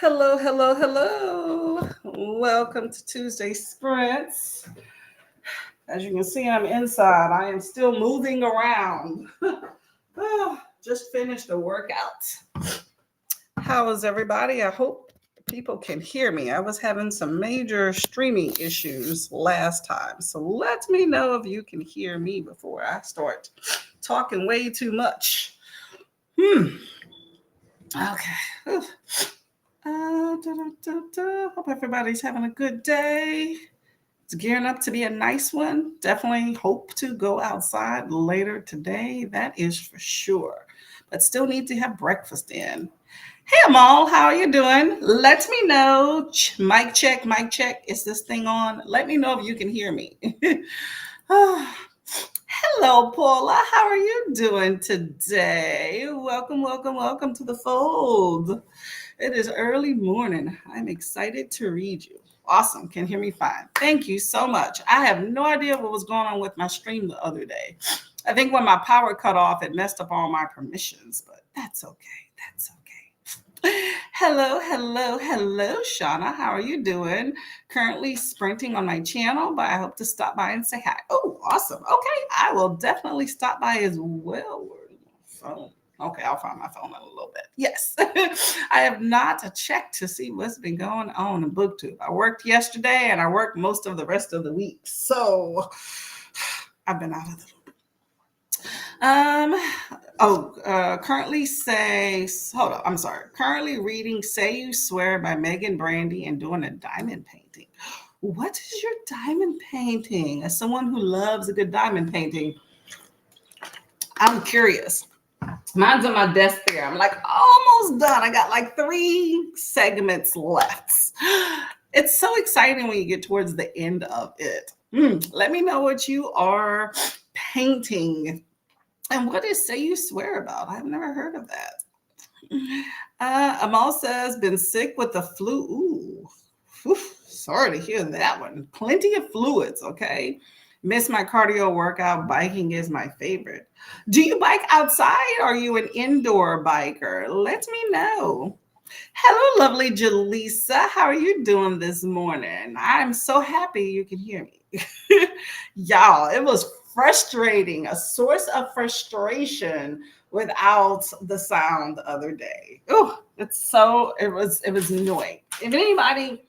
Hello, hello, hello. Welcome to Tuesday Sprints. As you can see, I'm inside. I am still moving around. Just finished a workout. How is everybody? I hope people can hear me. I was having some major streaming issues last time. So let me know if you can hear me before I start talking way too much. Okay. Hope everybody's having a good day. It's gearing up to be a nice one. Definitely hope to go outside later today. That is for sure. But still need to have breakfast in. Hey Amal, how are you doing? Let me know. Mic check, mic check. Is this thing on? Let me know if you can hear me. Hello, Paula. How are you doing today? Welcome, welcome, welcome to the fold. It is early morning. I'm excited to read you. Awesome. Can hear me fine. Thank you so much. I have no idea what was going on with my stream the other day. I think when my power cut off, it messed up all my permissions, but that's okay. That's okay. Hello, hello, hello, Shauna. How are you doing? Currently sprinting on my channel, but I hope to stop by and say hi. Oh, awesome. Okay, I will definitely stop by as well. Where's my phone? Okay, I'll find my phone in a little bit. Yes, I have not checked to see what's been going on in BookTube. I worked yesterday and I worked most of the rest of the week. So I've been out of the um. Hold on. I'm sorry. Currently reading "Say You Swear" by Megan Brandy and doing a diamond painting. What is your diamond painting? As someone who loves a good diamond painting, I'm curious. Mine's on my desk there. I'm like almost done. I got like 3 segments left. It's so exciting when you get towards the end of it. Let me know what you are painting. And what is Say You Swear about? I've never heard of that. Amal says, been sick with the flu. Ooh, whew, sorry to hear that one. Plenty of fluids, okay? Miss my cardio workout. Biking is my favorite. Do you bike outside? Or are you an indoor biker? Let me know. Hello, lovely Jaleesa. How are you doing this morning? I'm so happy you can hear me. Y'all, it was frustrating, a source of frustration without the sound the other day. Oh, it was annoying. If anybody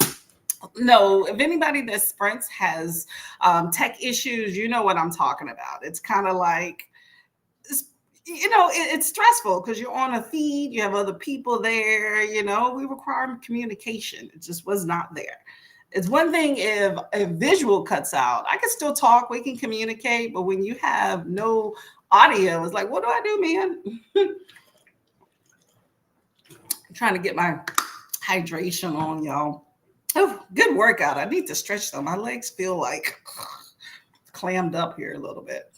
that sprints has tech issues, you know what I'm talking about. It's kind of like it's stressful because you're on a feed, you have other people there, we require communication. It just was not there. It's one thing if a visual cuts out, I can still talk, we can communicate, but when you have no audio, it's like, what do I do, man? I'm trying to get my hydration on, y'all. Oh, good workout. I need to stretch them. My legs feel like clammed up here a little bit.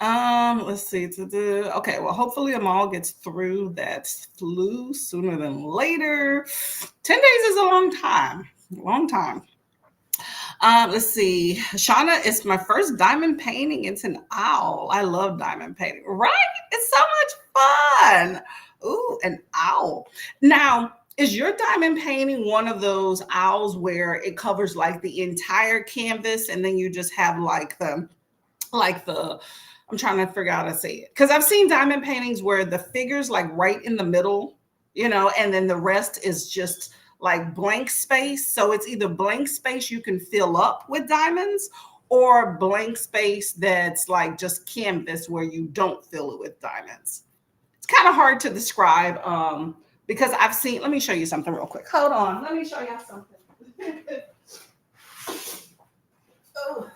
Let's see. Okay, well, hopefully Amal gets through that flu sooner than later. 10 days is a long time. Long time. Let's see. Shauna, it's my first diamond painting. It's an owl. I love diamond painting. Right? It's so much fun. Ooh, an owl. Now, is your diamond painting one of those owls where it covers like the entire canvas and then you just have like the I'm trying to figure out how to say it. Because I've seen diamond paintings where the figure's like right in the middle, and then the rest is just like blank space. So it's either blank space you can fill up with diamonds or blank space that's like just canvas where you don't fill it with diamonds. It's kind of hard to describe because I've seen, let me show you something real quick. Hold on. Let me show you something. Oh,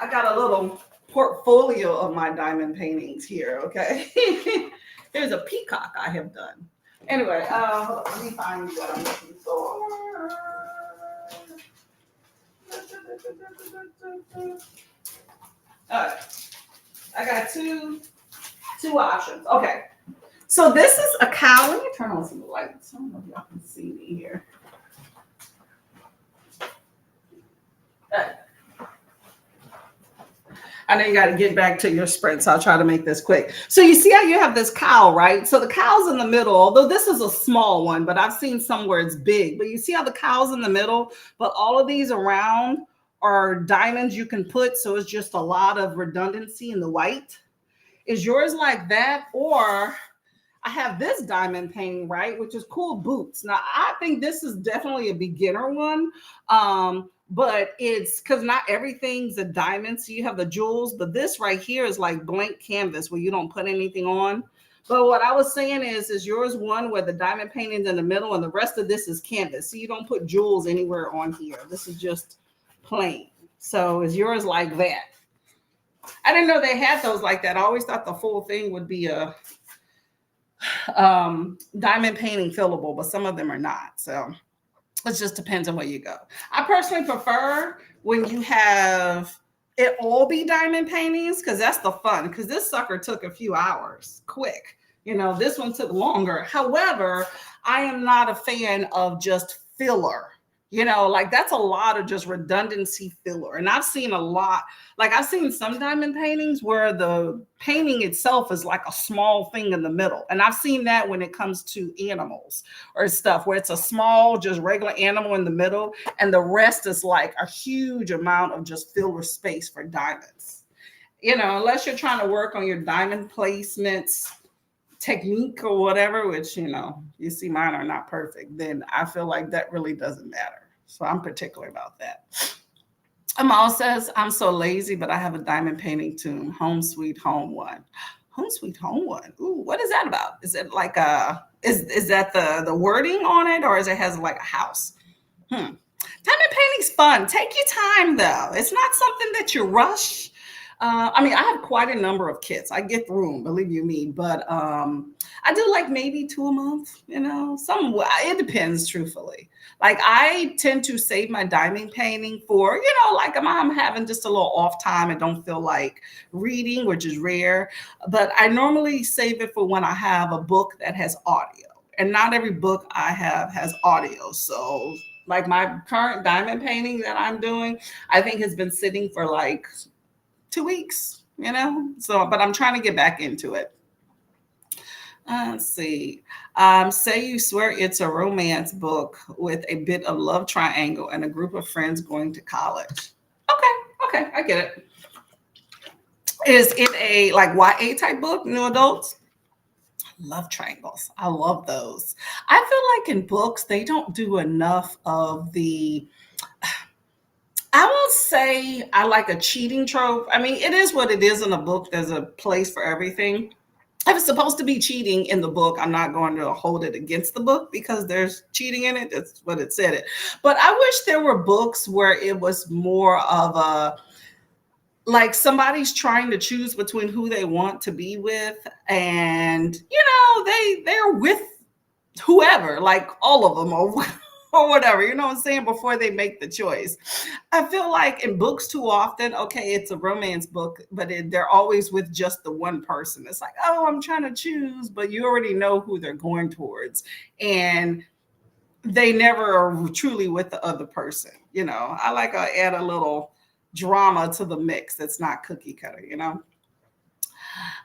I got a little portfolio of my diamond paintings here, okay? There's a peacock I have done. Anyway, let me find what I'm looking for. All right, I got two options. Okay, so this is a cow. Let me turn on some lights. I don't know if y'all can see me here. I know you got to get back to your sprint, so I'll try to make this quick. So you see how you have this cow, right? So the cow's in the middle, although this is a small one, but I've seen some where it's big. But you see how the cow's in the middle, but all of these around are diamonds you can put, so it's just a lot of redundancy in the white. Is yours like that? Or I have this diamond painting, right, which is cool boots. Now, I think this is definitely a beginner one, but it's because not everything's a diamond. So you have the jewels, but this right here is like blank canvas where you don't put anything on. But what I was saying is yours one where the diamond painting's in the middle and the rest of this is canvas. So you don't put jewels anywhere on here. This is just plain. So is yours like that? I didn't know they had those like that. I always thought the full thing would be a diamond painting fillable, but some of them are not. So it just depends on where you go. I personally prefer when you have it all be diamond paintings because that's the fun. Because this sucker took a few hours, quick. This one took longer. However, I am not a fan of just filler. Like that's a lot of just redundancy filler. And I've seen a lot, like I've seen some diamond paintings where the painting itself is like a small thing in the middle. And I've seen that when it comes to animals or stuff where it's a small, just regular animal in the middle. And the rest is like a huge amount of just filler space for diamonds. Unless you're trying to work on your diamond placements technique or whatever, which you see mine are not perfect, then I feel like that really doesn't matter. So I'm particular about that. Amal says, I'm so lazy, but I have a diamond painting tomb, Home Sweet Home one. Home Sweet Home one. Ooh, what is that about? Is it like is that the wording on it, or is it has like a house? Diamond painting's fun. Take your time though. It's not something that you rush. I have quite a number of kits. I get through them, believe you me. But I do like maybe 2 a month. It depends, truthfully. Like I tend to save my diamond painting for, like I'm having just a little off time and don't feel like reading, which is rare. But I normally save it for when I have a book that has audio. And not every book I have has audio. So like my current diamond painting that I'm doing, I think has been sitting for like 2 weeks, so, but I'm trying to get back into it. Let's see. Say you swear it's a romance book with a bit of love triangle and a group of friends going to college. Okay, I get it. Is it a like YA type book, new adults? Love triangles. I love those. I feel like in books, they don't do enough of the I will say I like a cheating trope. It is what it is in a book. There's a place for everything. If it's supposed to be cheating in the book, I'm not going to hold it against the book because there's cheating in it. That's what it said it. But I wish there were books where it was more of a, like somebody's trying to choose between who they want to be with. And, they're with whoever, like all of them or whatever, what I'm saying, before they make the choice. I feel like in books too often, okay, it's a romance book, but they're always with just the one person. It's like, oh, I'm trying to choose, but you already know who they're going towards. And they never are truly with the other person. I like to add a little drama to the mix that's not cookie cutter,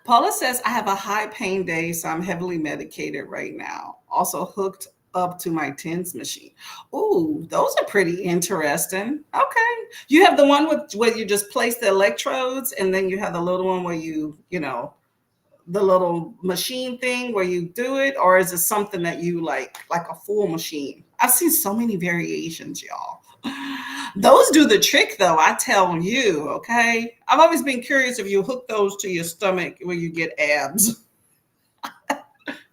Paula says, I have a high pain day, so I'm heavily medicated right now. Also hooked up to my TENS machine. Ooh, those are pretty interesting. Okay. You have the one where you just place the electrodes, and then you have the little one where the little machine thing where you do it, or is it something that you like a full machine? I've seen so many variations, y'all. Those do the trick though, I tell you, okay? I've always been curious if you hook those to your stomach where you get abs.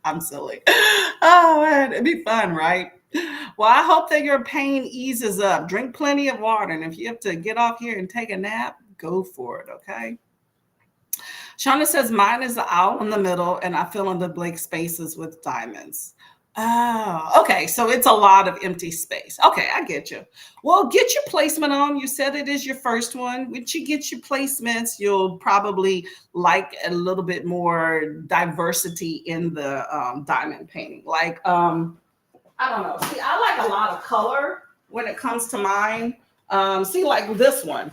I'm silly. Oh man, it'd be fun, right? Well, I hope that your pain eases up. Drink plenty of water. And if you have to get off here and take a nap, go for it, okay? Shauna says, mine is the owl in the middle, and I fill in the blank spaces with diamonds. Oh, okay. So it's a lot of empty space. Okay, I get you. Well, get your placement on. You said it is your first one. Once you get your placements, you'll probably like a little bit more diversity in the diamond painting. Like, I don't know. See, I like a lot of color when it comes to mine. See, like this one.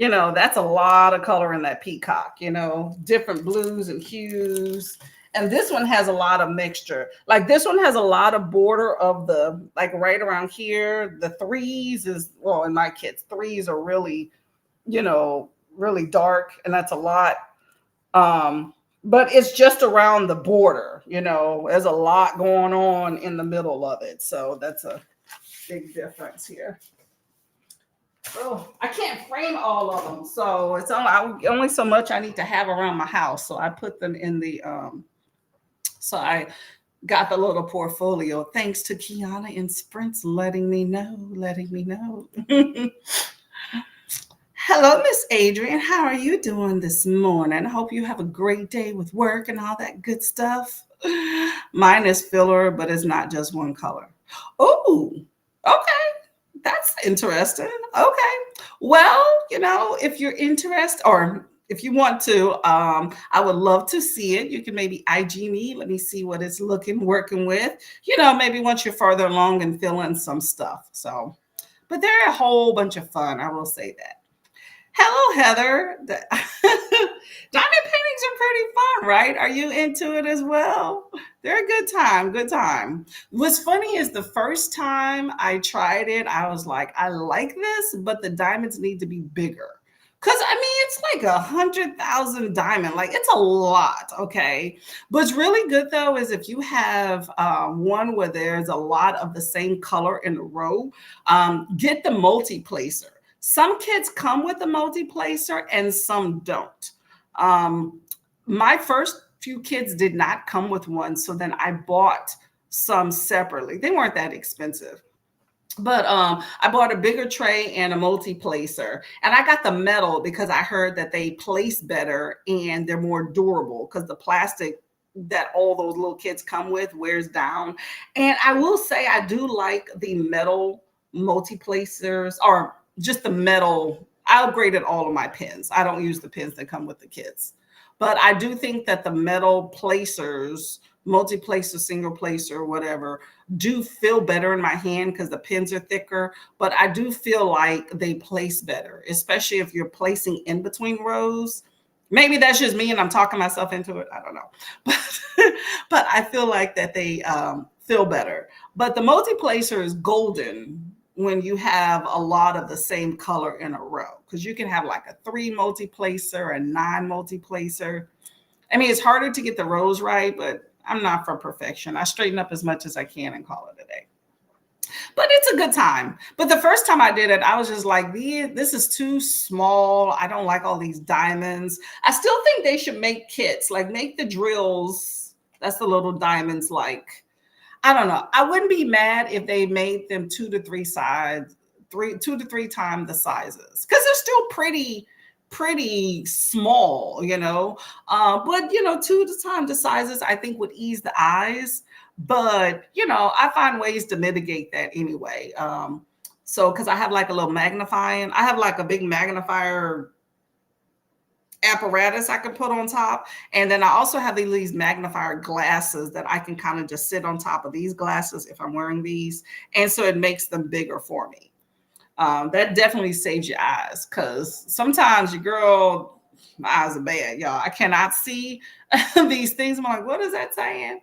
That's a lot of color in that peacock, different blues and hues. And this one has a lot of mixture. Like this one has a lot of border of the, like right around here. The threes is, well, in my kids, threes are really, really dark. And that's a lot. But it's just around the border, there's a lot going on in the middle of it. So that's a big difference here. Oh, I can't frame all of them, so it's only so much I need to have around my house. So I put them in the So I got the little portfolio. Thanks to Kiana in Sprints letting me know, Hello, Miss Adrian. How are you doing this morning? I hope you have a great day with work and all that good stuff. Mine is filler, but it's not just one color. Oh, okay. That's interesting. Okay. Well, if you're interested or if you want to, I would love to see it. You can maybe IG me. Let me see what it's working with. Maybe once you're further along and fill in some stuff. So, but they're a whole bunch of fun. I will say that. Hello, Heather. Diamond paintings are pretty fun, right? Are you into it as well? They're a good time, good time. What's funny is the first time I tried it, I was like, I like this, but the diamonds need to be bigger. Cause I mean, it's like 100,000 diamond, like it's a lot, okay. What's really good though is if you have one where there's a lot of the same color in a row, get the multi-placer. Some kits come with a multi-placer and some don't. My first few kids did not come with one, so then I bought some separately. They weren't that expensive. But I bought a bigger tray and a multi-placer. And I got the metal because I heard that they place better and they're more durable because the plastic that all those little kits come with wears down. And I will say I do like the metal multi-placers or just the metal. I upgraded all of my pins. I don't use the pins that come with the kits. But I do think that the metal placers, multi-placer, single placer, whatever, do feel better in my hand because the pins are thicker. But I do feel like they place better, especially if you're placing in between rows. Maybe that's just me and I'm talking myself into it. I don't know. But I feel like that they feel better. But the multi-placer is golden when you have a lot of the same color in a row, because you can have like a 3 multi-placer, a 9 multi-placer. I mean, it's harder to get the rows right, but I'm not for perfection. I straighten up as much as I can and call it a day. But it's a good time. But the first time I did it, I was just like, this is too small. I don't like all these diamonds. I still think they should make kits, like make the drills. That's the little diamonds, like, I don't know. I wouldn't be mad if they made them 2 to 3 sides, 2 to 3 times the sizes, because they're still pretty small, but 2 times the sizes I think would ease the eyes. But I find ways to mitigate that anyway. So because I have like a little magnifying, I have like a big magnifier apparatus I can put on top. And then I also have these magnifier glasses that I can kind of just sit on top of these glasses if I'm wearing these. And so it makes them bigger for me. That definitely saves your eyes, because sometimes my eyes are bad, y'all. I cannot see these things. I'm like, what is that saying?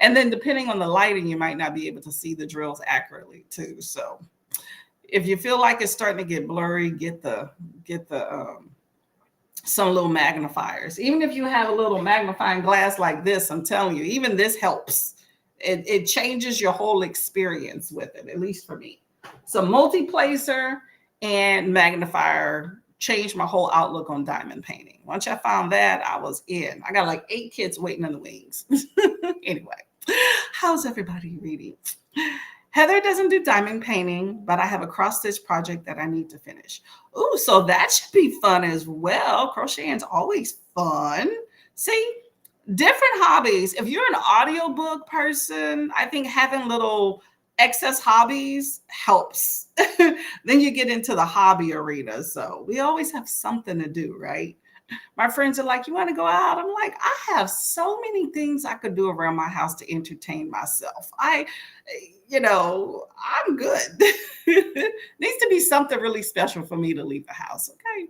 And then depending on the lighting, you might not be able to see the drills accurately too. So if you feel like it's starting to get blurry, get the some little magnifiers. Even if you have a little magnifying glass like this, I'm telling you, even this helps. It changes your whole experience with it, at least for me. So multi-placer and magnifier changed my whole outlook on diamond painting. Once I found that, I was in. I got like 8 kids waiting in the wings. Anyway, how's everybody reading? Heather doesn't do diamond painting, but I have a cross stitch project that I need to finish. Ooh, so that should be fun as well. Crocheting's always fun. See, different hobbies. If you're an audiobook person, I think having little excess hobbies helps. Then you get into the hobby arena. So we always have something to do, right? My friends are like, you want to go out? I'm like, I have so many things I could do around my house to entertain myself. I'm good. Needs to be something really special for me to leave the house. Okay.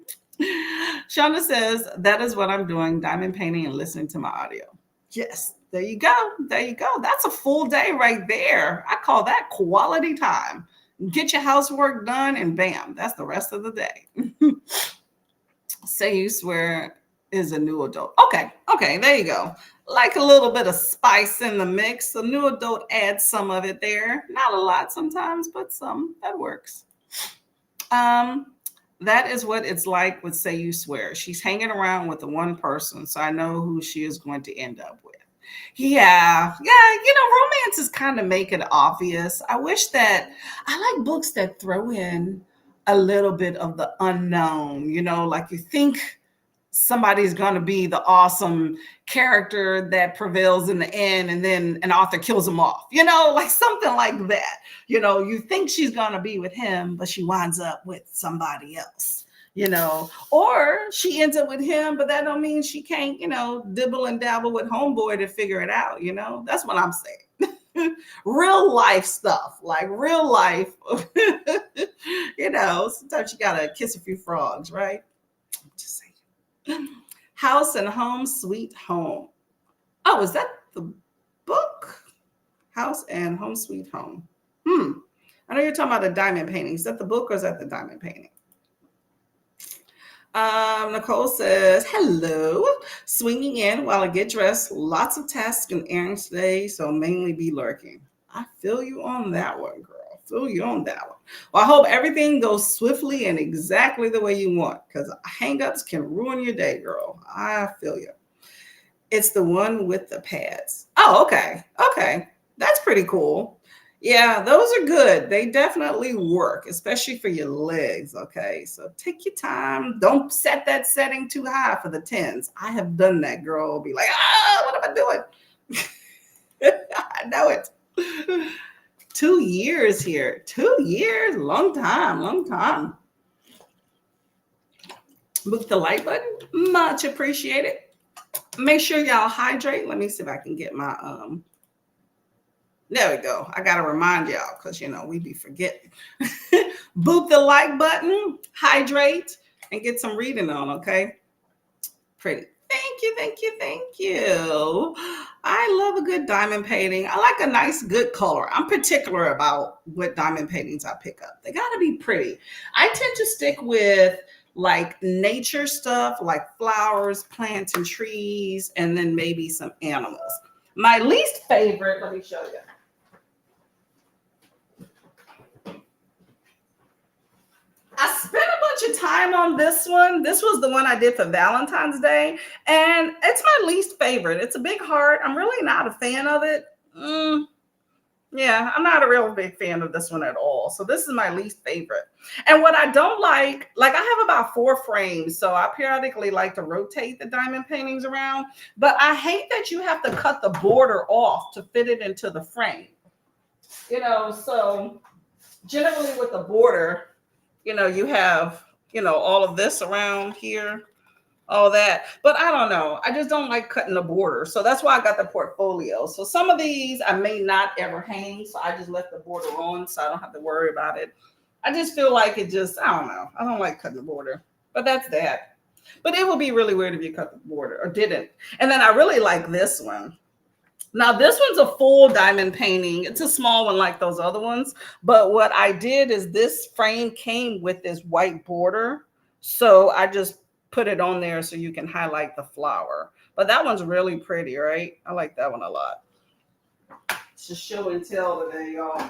Shonda says, that is what I'm doing, diamond painting and listening to my audio. Yes, there you go. There you go. That's a full day right there. I call that quality time. Get your housework done and bam, that's the rest of the day. Say you swear is a new adult. Okay, there you go. Like a little bit of spice in the mix. A new adult adds some of it there. Not a lot sometimes, but some. That works. That is what it's like with Say You Swear. She's hanging around with the one person, so I know who she is going to end up with. Yeah. Romance is kind of make it obvious. I wish that I like books that throw in a little bit of the unknown, like you think somebody's going to be the awesome character that prevails in the end and then an author kills him off, like something like that. You think she's going to be with him, but she winds up with somebody else, or she ends up with him, but that don't mean she can't, dibble and dabble with homeboy to figure it out. That's what I'm saying. Real life stuff, like real life. Sometimes you gotta kiss a few frogs, right? Just saying. House and Home Sweet Home. Oh, is that the book? House and Home Sweet Home. I know you're talking about the diamond painting. Is that the book or is that the diamond painting? Nicole says, hello, swinging in while I get dressed. Lots of tasks and errands today, so mainly be lurking. I feel you on that one, girl. Well, I hope everything goes swiftly and exactly the way you want, because hangups can ruin your day, girl. I feel you. It's the one with the pads. Oh, okay. That's pretty cool. Yeah, those are good. They definitely work, especially for your legs. Okay, so take your time. Don't set that setting too high for the tens. I have done that, girl. Be like, what am I doing? I know it. 2 years here. 2 years, long time. Book the like button, much appreciated. Make sure y'all hydrate. Let me see if I can get my there we go. I got to remind y'all because, we be forgetting. Boop the like button, hydrate, and get some reading on, okay? Pretty. Thank you. I love a good diamond painting. I like a nice, good color. I'm particular about what diamond paintings I pick up. They got to be pretty. I tend to stick with like nature stuff, like flowers, plants, and trees, and then maybe some animals. My least favorite, let me show you. I spent a bunch of time on this one. This was the one I did for Valentine's Day, and it's my least favorite. It's a big heart. I'm really not a fan of it. Yeah, I'm not a real big fan of this one at all. So this is my least favorite. And what I don't like I have about 4 frames, so I periodically like to rotate the diamond paintings around, but I hate that you have to cut the border off to fit it into the frame. So generally with the border, you have, all of this around here, all that. But I don't know. I just don't like cutting the border. So that's why I got the portfolio. So some of these I may not ever hang. So I just left the border on so I don't have to worry about it. I just feel like I don't know. I don't like cutting the border. But that's that. But it would be really weird if you cut the border or didn't. And then I really like this one. Now, this one's a full diamond painting. It's a small one like those other ones. But what I did is this frame came with this white border. So I just put it on there so you can highlight the flower. But that one's really pretty, right? I like that one a lot. It's just show and tell today, y'all.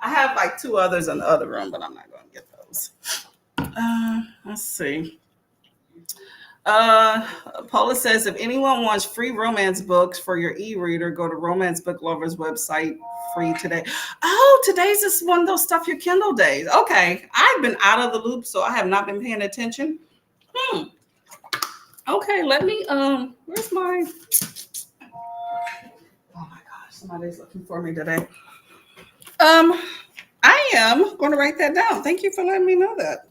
I have like 2 others in the other room, but I'm not going to get those. Let's see. Paula says, if anyone wants free romance books for your e-reader, go to Romance Book Lovers website, free today. Oh, today's just one of those stuff your Kindle days. Okay. I've been out of the loop, so I have not been paying attention. Okay, let me, where's my, oh my gosh, somebody's looking for me today. I am going to write that down. Thank you for letting me know that.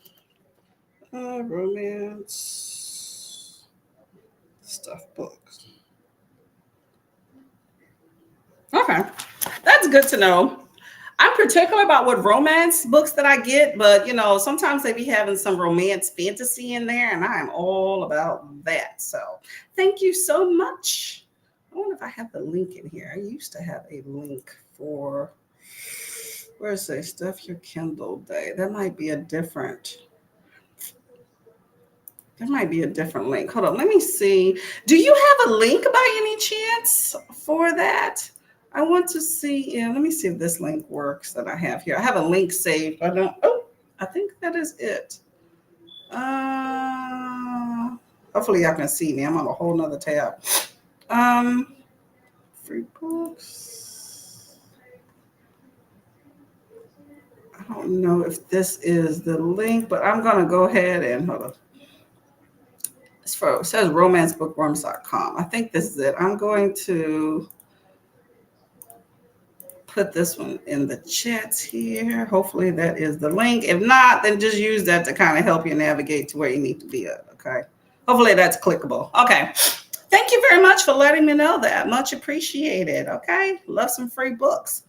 Romance Stuff books. Okay, that's good to know. I'm particular about what romance books that I get, but sometimes they be having some romance fantasy in there, and I'm all about that. So thank you so much. I wonder if I have the link in here. I used to have a link for where's a stuff your Kindle day. There might be a different link. Hold on, let me see. Do you have a link by any chance for that? I want to see. Yeah, let me see if this link works that I have here. I have a link saved. I don't. Oh, I think that is it. Hopefully y'all can see me. I'm on a whole nother tab. Um, Free books. I don't know if this is the link, but I'm gonna go ahead and hold on. It says romancebookworms.com. I think this is it. I'm going to put this one in the chats here. Hopefully that is the link. If not, then just use that to kind of help you navigate to where you need to be at. Okay. Hopefully that's clickable. Okay. Thank you very much for letting me know that. Much appreciated. Okay. Love some free books.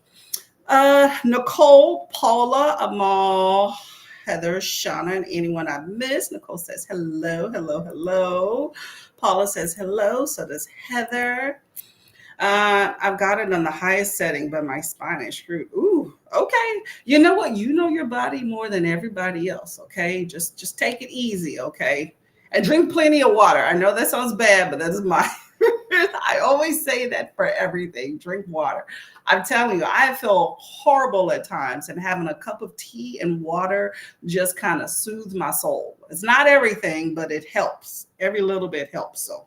Nicole, Paula, Amal, Heather, Shauna, and anyone I've missed. Nicole says hello, hello, hello. Paula says hello. So does Heather. I've got it on the highest setting, but my spine is screwed. Ooh, okay. You know what? You know your body more than everybody else. Okay, just take it easy. Okay, and drink plenty of water. I know that sounds bad, but that's my. I always say that for everything. Drink water. I'm telling you, I feel horrible at times, and having a cup of tea and water just kind of soothes my soul. It's not everything, but it helps. Every little bit helps. So.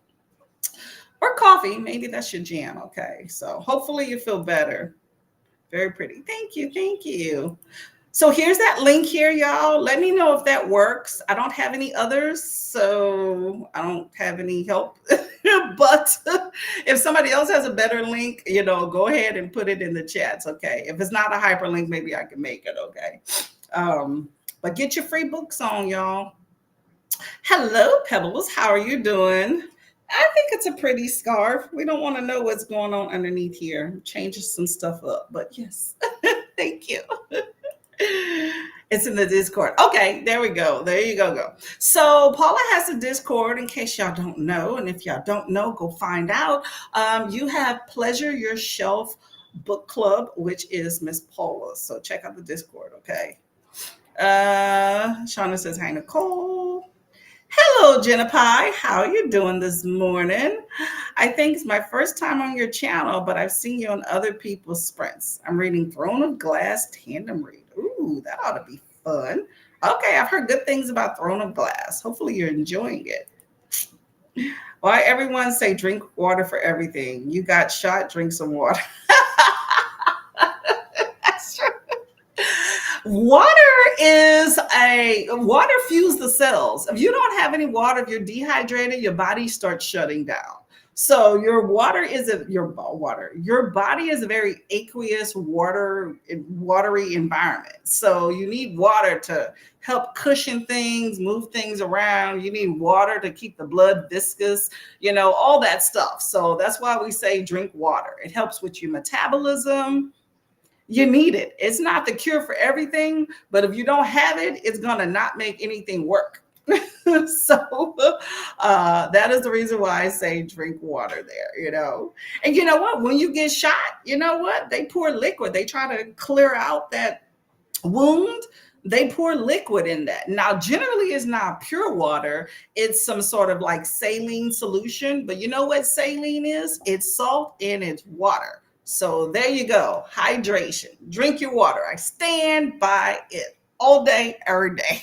Or coffee, maybe that's your jam. Okay, so hopefully you feel better. Very pretty. Thank you. Thank you. So here's that link here, y'all. Let me know if that works. I don't have any others, so I don't have any help. But if somebody else has a better link, go ahead and put it in the chats. Okay. If it's not a hyperlink, maybe I can make it. Okay. But get your free books on, y'all. Hello, Pebbles. How are you doing? I think it's a pretty scarf. We don't want to know what's going on underneath here. Changes some stuff up, but yes. Thank you. It's in the Discord. Okay, there we go. There you go. So Paula has a Discord in case y'all don't know. And if y'all don't know, go find out. You have Pleasure Your Shelf Book Club, which is Miss Paula. So check out the Discord, okay? Shauna says, hi, Nicole. Hello, Jenna Pie. How are you doing this morning? I think it's my first time on your channel, but I've seen you on other people's sprints. I'm reading Throne of Glass Tandem Read. Ooh, that ought to be fun. Okay, I've heard good things about Throne of Glass. Hopefully you're enjoying it. Why everyone say drink water for everything? You got shot, drink some water. That's true. Water fuels the cells. If you don't have any water, if you're dehydrated, your body starts shutting down. So your body is a very aqueous watery environment. So you need water to help cushion things, move things around. You need water to keep the blood viscous, all that stuff. So that's why we say drink water. It helps with your metabolism. You need it. It's not the cure for everything, but if you don't have it, it's going to not make anything work. So that is the reason why I say drink water there, And you know what? When you get shot, you know what? They pour liquid. They try to clear out that wound. They pour liquid in that. Now, generally, it's not pure water. It's some sort of like saline solution. But you know what saline is? It's salt and it's water. So there you go. Hydration. Drink your water. I stand by it all day, every day.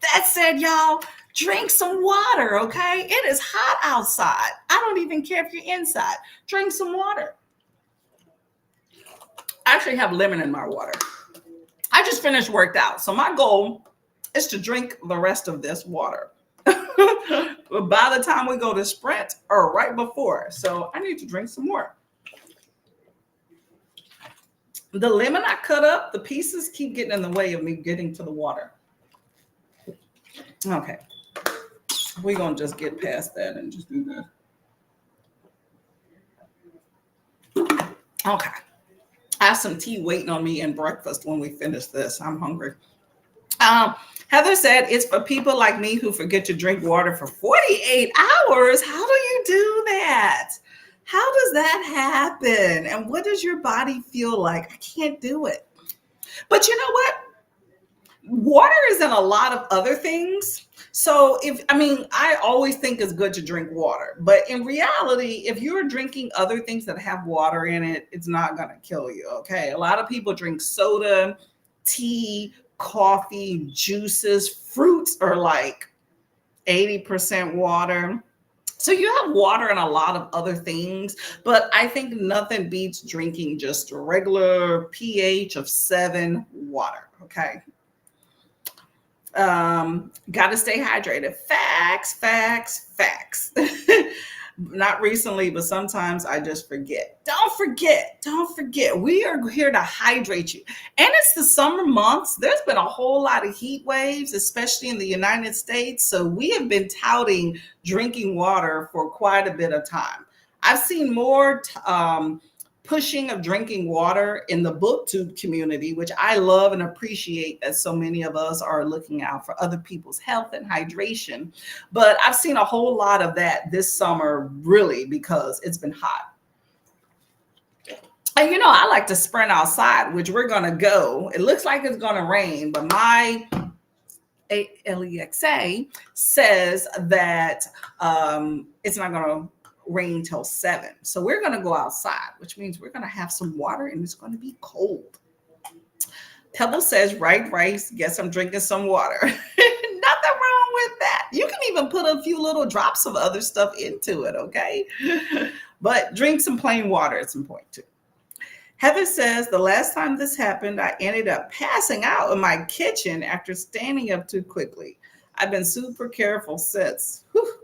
That said, y'all, drink some water, okay? It is hot outside. I don't even care if you're inside. Drink some water. I actually have lemon in my water. I just finished worked out. So my goal is to drink the rest of this water by the time we go to sprint or right before. So I need to drink some more. The lemon I cut up, the pieces keep getting in the way of me getting to the water. Okay. We're gonna just get past that and just do that. Okay. I have some tea waiting on me and breakfast when we finish this. I'm hungry. Um, Heather said it's for people like me who forget to drink water for 48 hours. How do you do that? How does that happen? And what does your body feel like? I can't do it. But you know what? Water is in a lot of other things. So I always think it's good to drink water, but in reality, if you're drinking other things that have water in it, it's not going to kill you. Okay. A lot of people drink soda, tea, coffee, juices, fruits are like 80% water. So you have water and a lot of other things, but I think nothing beats drinking just a regular pH of 7 water. Okay. Got to stay hydrated. Facts, facts, facts. Not recently, but sometimes I just forget. Don't forget. Don't forget. We are here to hydrate you. And it's the summer months. There's been a whole lot of heat waves, especially in the United States. So we have been touting drinking water for quite a bit of time. I've seen more pushing of drinking water in the booktube community, which I love and appreciate that so many of us are looking out for other people's health and hydration. But I've seen a whole lot of that this summer, really, because it's been hot. And I like to sprint outside, which we're going to go. It looks like it's going to rain, but my Alexa says that it's not going to rain till 7. So we're going to go outside, which means we're going to have some water and it's going to be cold. Pebble says, right, Rice. Guess I'm drinking some water. Nothing wrong with that. You can even put a few little drops of other stuff into it, okay? But drink some plain water. It's important too. Heather says, the last time this happened, I ended up passing out in my kitchen after standing up too quickly. I've been super careful since. Whew.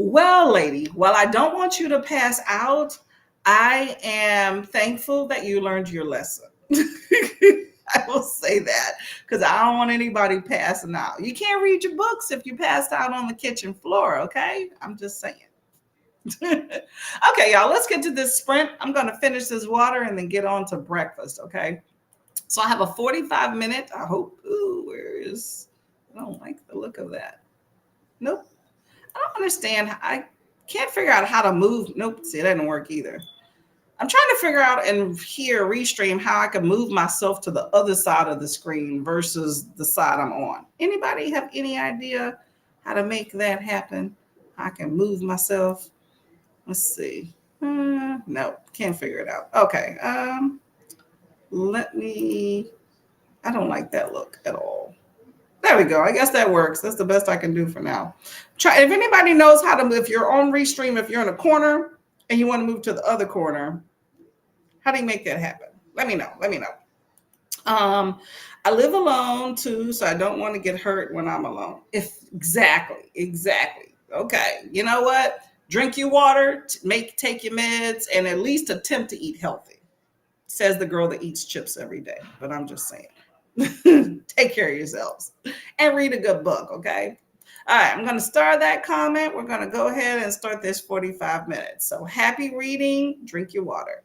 Well, lady, while I don't want you to pass out, I am thankful that you learned your lesson. I will say that because I don't want anybody passing out. You can't read your books if you passed out on the kitchen floor, okay? I'm just saying. Okay, y'all, let's get to this sprint. I'm going to finish this water and then get on to breakfast, okay? So I have a 45-minute. I hope. Ooh, I don't like the look of that. Nope. I don't understand. I can't figure out how to move. Nope. See, it didn't work either. I'm trying to figure out and here Restream how I can move myself to the other side of the screen versus the side I'm on. Anybody have any idea how to make that happen? I can move myself. Let's see. No, can't figure it out. Okay. I don't like that look at all. There we go. I guess that works. That's the best I can do for now. Try if anybody knows how to move. If you're on Restream, if you're in a corner and you want to move to the other corner, how do you make that happen? Let me know. Let me know. I live alone too, so I don't want to get hurt when I'm alone. Exactly. Okay. You know what? Drink your water, take your meds, and at least attempt to eat healthy. Says the girl that eats chips every day. But I'm just saying. Take care of yourselves and read a good book, okay? All right, I'm going to start that comment. We're going to go ahead and start this 45 minutes. So happy reading. Drink your water.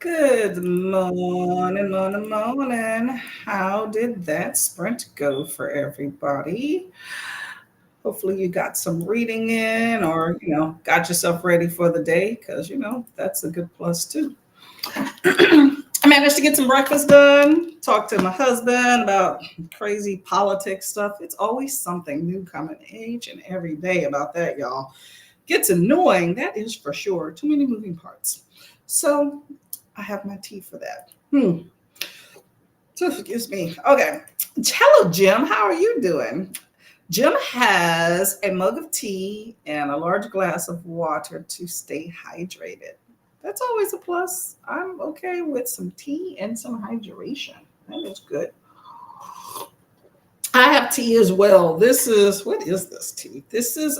Good morning, morning, morning. How did that sprint go for everybody? Hopefully you got some reading in or, got yourself ready for the day because, that's a good plus too. I managed to get some breakfast done, talk to my husband about crazy politics stuff. It's always something new coming each and every day about that, y'all. Gets annoying, that is for sure. Too many moving parts. So I have my tea for that. So excuse me. Okay. Hello, Jim. How are you doing? Jim has a mug of tea and a large glass of water to stay hydrated. That's always a plus. I'm okay with some tea and some hydration. That is good. I have tea as well. What is this tea? This is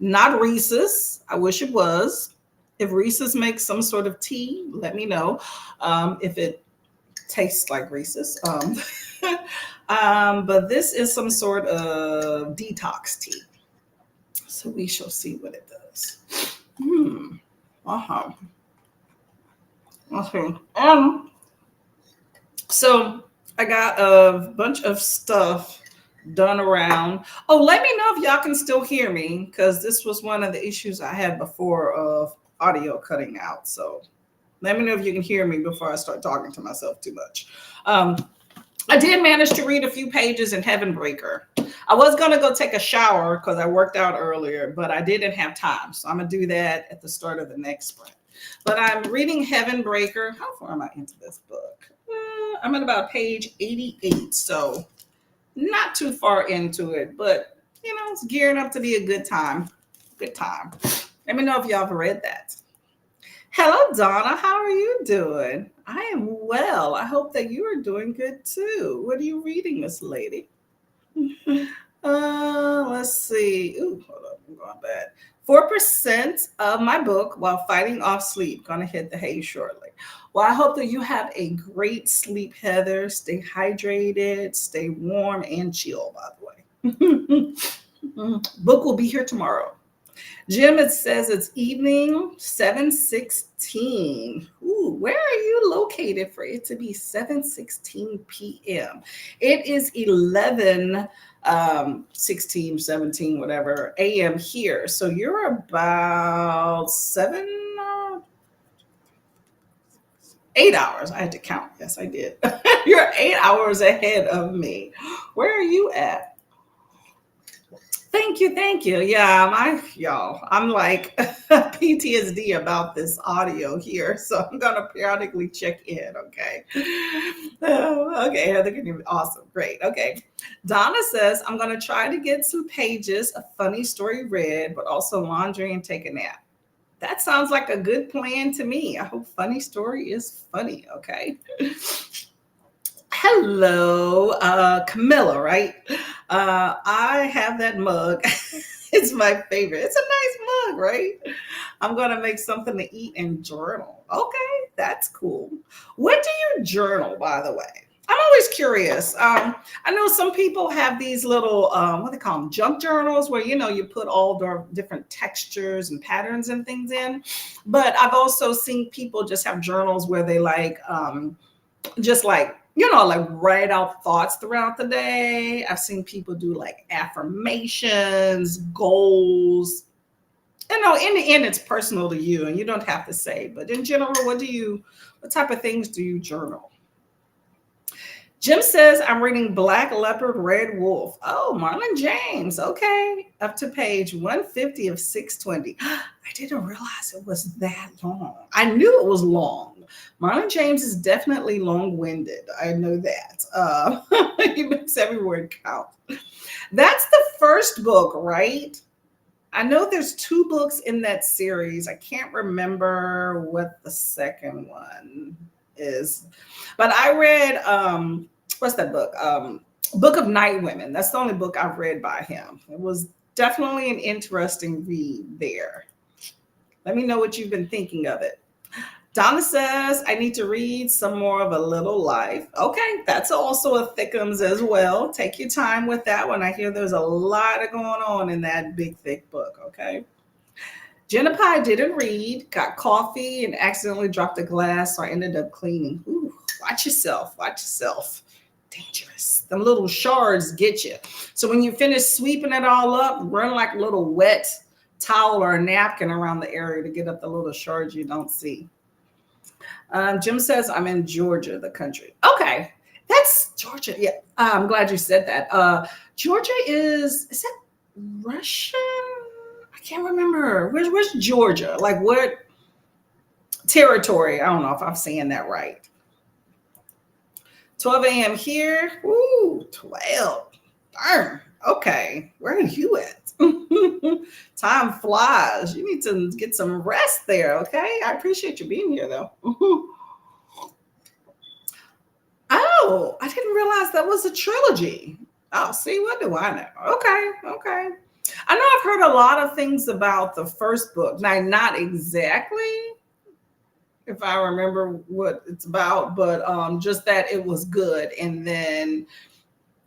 not Reese's. I wish it was. If Reese's makes some sort of tea, let me know. If it tastes like Reese's. But this is some sort of detox tea. So we shall see what it does. Uh-huh. Okay. So I got a bunch of stuff done around. Oh, let me know if y'all can still hear me because this was one of the issues I had before of audio cutting out. So let me know if you can hear me before I start talking to myself too much. I did manage to read a few pages in Heaven Breaker. I was going to go take a shower because I worked out earlier, but I didn't have time. So I'm going to do that at the start of the next sprint. But I'm reading Heaven Breaker. How far am I into this book? I'm at about page 88. So not too far into it, but it's gearing up to be a good time. Good time. Let me know if y'all have read that. Hello, Donna. How are you doing? I am well. I hope that you are doing good too. What are you reading, Miss Lady? Let's see. Ooh, hold up. I'm going bad. 4% of my book, While Fighting Off Sleep. Gonna hit the hay shortly. Well, I hope that you have a great sleep, Heather. Stay hydrated, stay warm and chill, by the way. Book will be here tomorrow. Jim, it says it's evening 7:16. Ooh, where are you located for it to be 7:16 p.m.? It is 11 16, 17, whatever a.m. here. So you're about 8 hours. I had to count. Yes, I did. You're 8 hours ahead of me. Where are you at? Thank you, thank you. Yeah, y'all, I'm like PTSD about this audio here, so I'm gonna periodically check in. Okay. Okay, Heather, awesome, great. Okay, Donna says I'm gonna try to get some pages of funny story read, but also laundry and take a nap. That sounds like a good plan to me. I hope funny story is funny. Okay. Hello, Camilla, right? I have that mug. It's my favorite. It's a nice mug, right? I'm going to make something to eat and journal. Okay, that's cool. What do you journal, by the way? I'm always curious. I know some people have these little, what they call them, junk journals where, you put all the different textures and patterns and things in. But I've also seen people just have journals where they just like write out thoughts throughout the day. I've seen people do like affirmations, goals. In the end, it's personal to you and you don't have to say, but in general, what type of things do you journal? Jim says, I'm reading Black Leopard, Red Wolf. Oh, Marlon James. Okay. Up to page 150 of 620. I didn't realize it was that long. I knew it was long. Marlon James is definitely long-winded. I know that. He makes every word count. That's the first book, right? I know there's 2 books in that series. I can't remember what the second one is. But I read, what's that book? Book of Night Women. That's the only book I've read by him. It was definitely an interesting read there. Let me know what you've been thinking of it. Donna says, I need to read some more of A Little Life. Okay, that's also a thickums as well. Take your time with that one. I hear there's a lot going on in that big, thick book, okay? Jenna Pie didn't read, got coffee and accidentally dropped a glass, so I ended up cleaning. Ooh, watch yourself, watch yourself. Dangerous. Them little shards get you. So when you finish sweeping it all up, run like a little wet towel or a napkin around the area to get up the little shards you don't see. Jim says, I'm in Georgia, the country. Okay, that's Georgia. Yeah, I'm glad you said that. Georgia is that Russian? I can't remember. Where's Georgia? Like what territory? I don't know if I'm saying that right. 12 a.m. here. Ooh, 12. Darn. Okay. Where are you at? Time flies. You need to get some rest there, okay? I appreciate you being here, though. Oh, I didn't realize that was a trilogy. Oh, see, what do I know? Okay, okay. I know I've heard a lot of things about the first book. Now, not exactly if I remember what it's about, but just that it was good. And then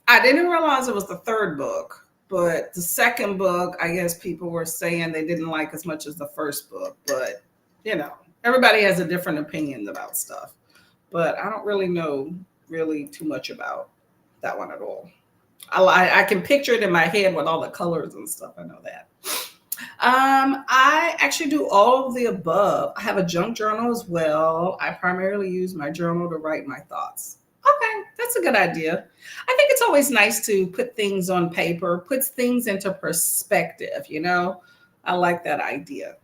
I didn't realize it was the third book, but the second book, I guess people were saying they didn't like as much as the first book. But, you know, everybody has a different opinion about stuff. But I don't really know really too much about that one at all. I can picture it in my head with all the colors and stuff. I know that. I actually do all of the above. I have a junk journal as well. I primarily use my journal to write my thoughts. Okay, that's a good idea. I think it's always nice to put things on paper, puts things into perspective, you know? I like that idea.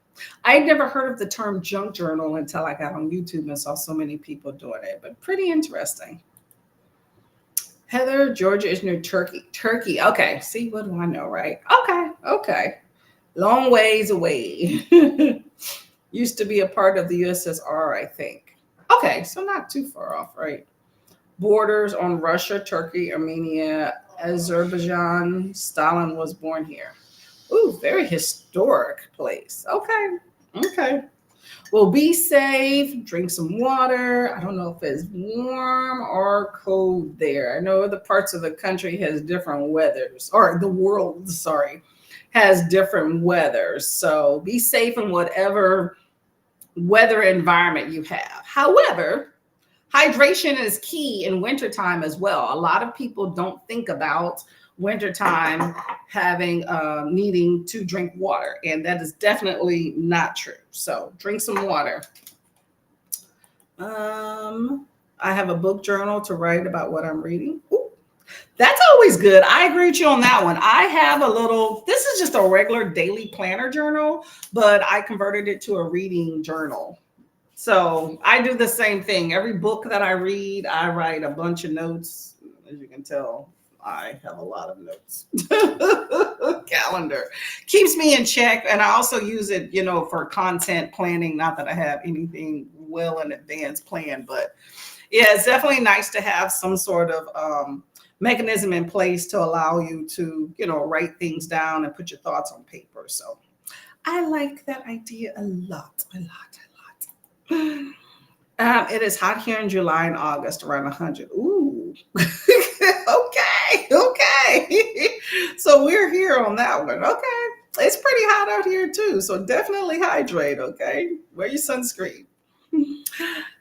I had never heard of the term junk journal until I got on YouTube and saw so many people doing it, but pretty interesting. Heather, Georgia is near Turkey. Turkey. Okay. See, what do I know, right? Okay. Okay. Long ways away. Used to be a part of the USSR, I think. Okay. So not too far off, right? Borders on Russia, Turkey, Armenia, Azerbaijan. Stalin was born here. Ooh, very historic place. Okay. Okay. Well, be safe, drink some water. I don't know if it's warm or cold there. I know the parts of the country has different weathers, or the world, sorry, has different weathers. So be safe in whatever weather environment you have. However, hydration is key in wintertime as well. A lot of people don't think about wintertime having needing to drink water, and that is definitely not true. So drink some water. I have a book journal to write about what I'm reading. Ooh, that's always good. I agree with you on that one. I have a little, this is just a regular daily planner journal, but I converted it to a reading journal. So I do the same thing. Every book that I read, I write a bunch of notes. As you can tell, I have a lot of notes. Calendar keeps me in check. And I also use it, you know, for content planning. Not that I have anything well in advance planned, but yeah, it's definitely nice to have some sort of mechanism in place to allow you to, you know, write things down and put your thoughts on paper. So I like that idea a lot, a lot. It is hot here in July and August, around 100. Ooh, okay, okay. So we're here on that one. Okay, it's pretty hot out here too. So definitely hydrate. Okay, wear your sunscreen.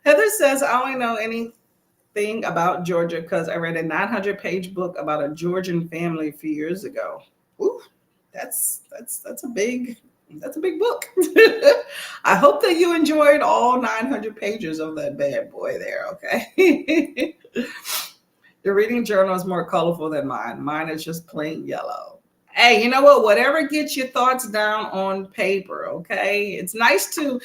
Heather says, I only know anything about Georgia because I read a 900-page book about a Georgian family a few years ago. Ooh, that's a big book. I hope that you enjoyed all 900 pages of that bad boy there, okay? Your reading journal is more colorful than mine. Mine is just plain yellow. Hey, you know what? Whatever gets your thoughts down on paper, okay? It's nice to,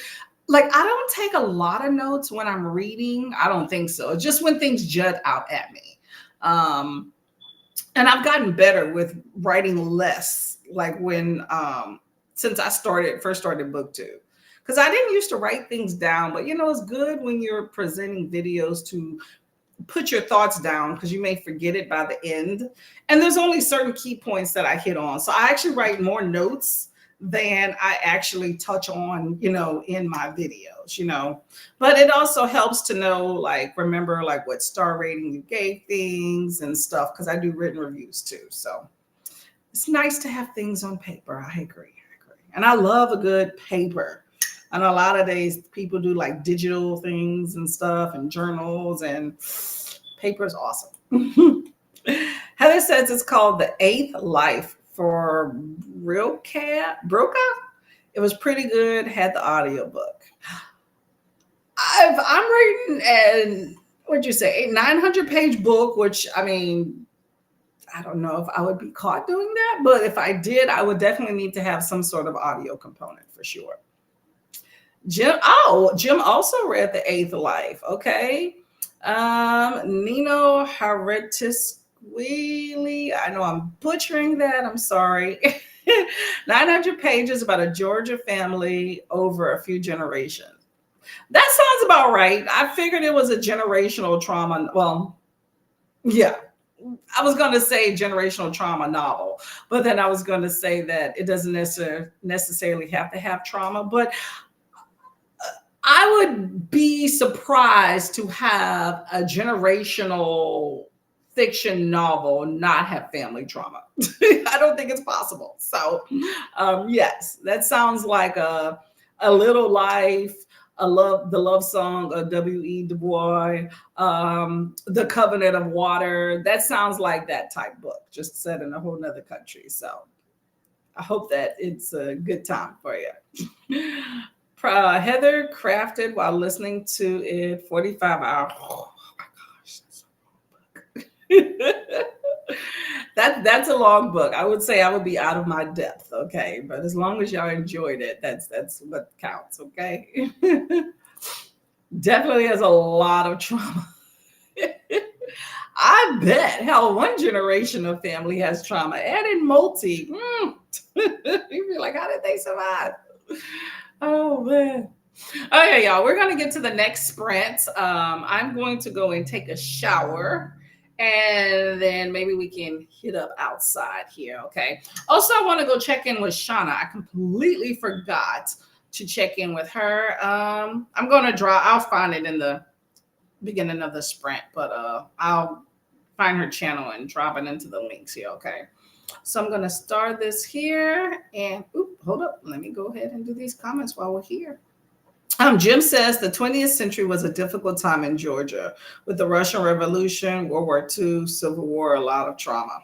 like, I don't take a lot of notes when I'm reading. I don't think so. It's just when things jut out at me. And I've gotten better with writing less, like when since I first started book two, because I didn't used to write things down, but you know, it's good when you're presenting videos to put your thoughts down because you may forget it by the end. And there's only certain key points that I hit on. So I actually write more notes than I actually touch on, you know, in my videos, you know, but it also helps to know, like, remember like what star rating you gave things and stuff. Cause I do written reviews too. So it's nice to have things on paper. I agree. And I love a good paper. I know a lot of days people do like digital things and stuff and journals, and paper is awesome. Heather says it's called The Eighth Life for Real Cat Broca. It was pretty good, had the audiobook. I'm reading an, what'd you say, 900-page book, which I mean, I don't know if I would be caught doing that, but if I did, I would definitely need to have some sort of audio component for sure. Jim also read The Eighth Life. Okay. Nino Haratiswili. I know I'm butchering that. I'm sorry. 900 pages about a Georgia family over a few generations. That sounds about right. I figured it was a generational trauma. Well, yeah. I was going to say generational trauma novel, but then I was going to say that it doesn't necessarily have to have trauma. But I would be surprised to have a generational fiction novel not have family trauma. I don't think it's possible. So, yes, that sounds like a little life, the love song of W.E. Du Bois, The Covenant of Water. That sounds like that type book, just set in a whole nother country. So, I hope that it's a good time for you. Heather crafted while listening to it 45 hours. Oh my gosh, that's a long book. I would say I would be out of my depth, okay? But as long as y'all enjoyed it, that's what counts, okay? Definitely has a lot of trauma. I bet. Hell, one generation of family has trauma. And in multi. You'd be like, how did they survive? Oh man. Okay, y'all, we're gonna get to the next sprint. I'm going to go and take a shower, and then maybe we can hit up outside here. Okay. Also, I want to go check in with Shauna. I completely forgot to check in with her. I'm gonna draw. I'll find it in the beginning of the sprint, but I'll find her channel and drop it into the links here. Okay. So I'm going to start this here, and hold up. Let me go ahead and do these comments while we're here. Jim says the 20th century was a difficult time in Georgia with the Russian Revolution, World War II, Civil War, a lot of trauma.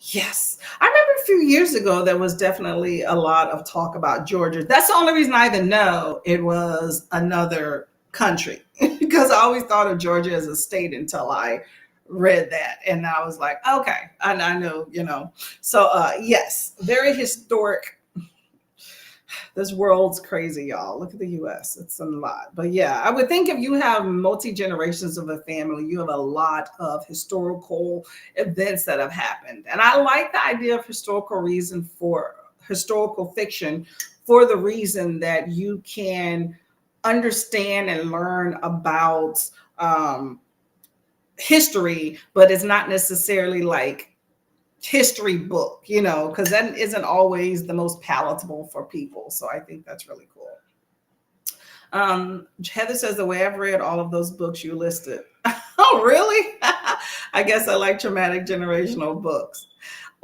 Yes. I remember a few years ago, there was definitely a lot of talk about Georgia. That's the only reason I even know it was another country, because I always thought of Georgia as a state until I read that, and I was like, okay, I know, so yes, very historic. This world's crazy, y'all. Look at the US, it's a lot. But yeah, I would think if you have multi-generations of a family, you have a lot of historical events that have happened. And I like the idea of historical fiction, for the reason that you can understand and learn about history, but it's not necessarily like history book, because that isn't always the most palatable for people. So I think that's really cool. Heather says the way I've read all of those books you listed. Oh, really? I guess I like traumatic generational books.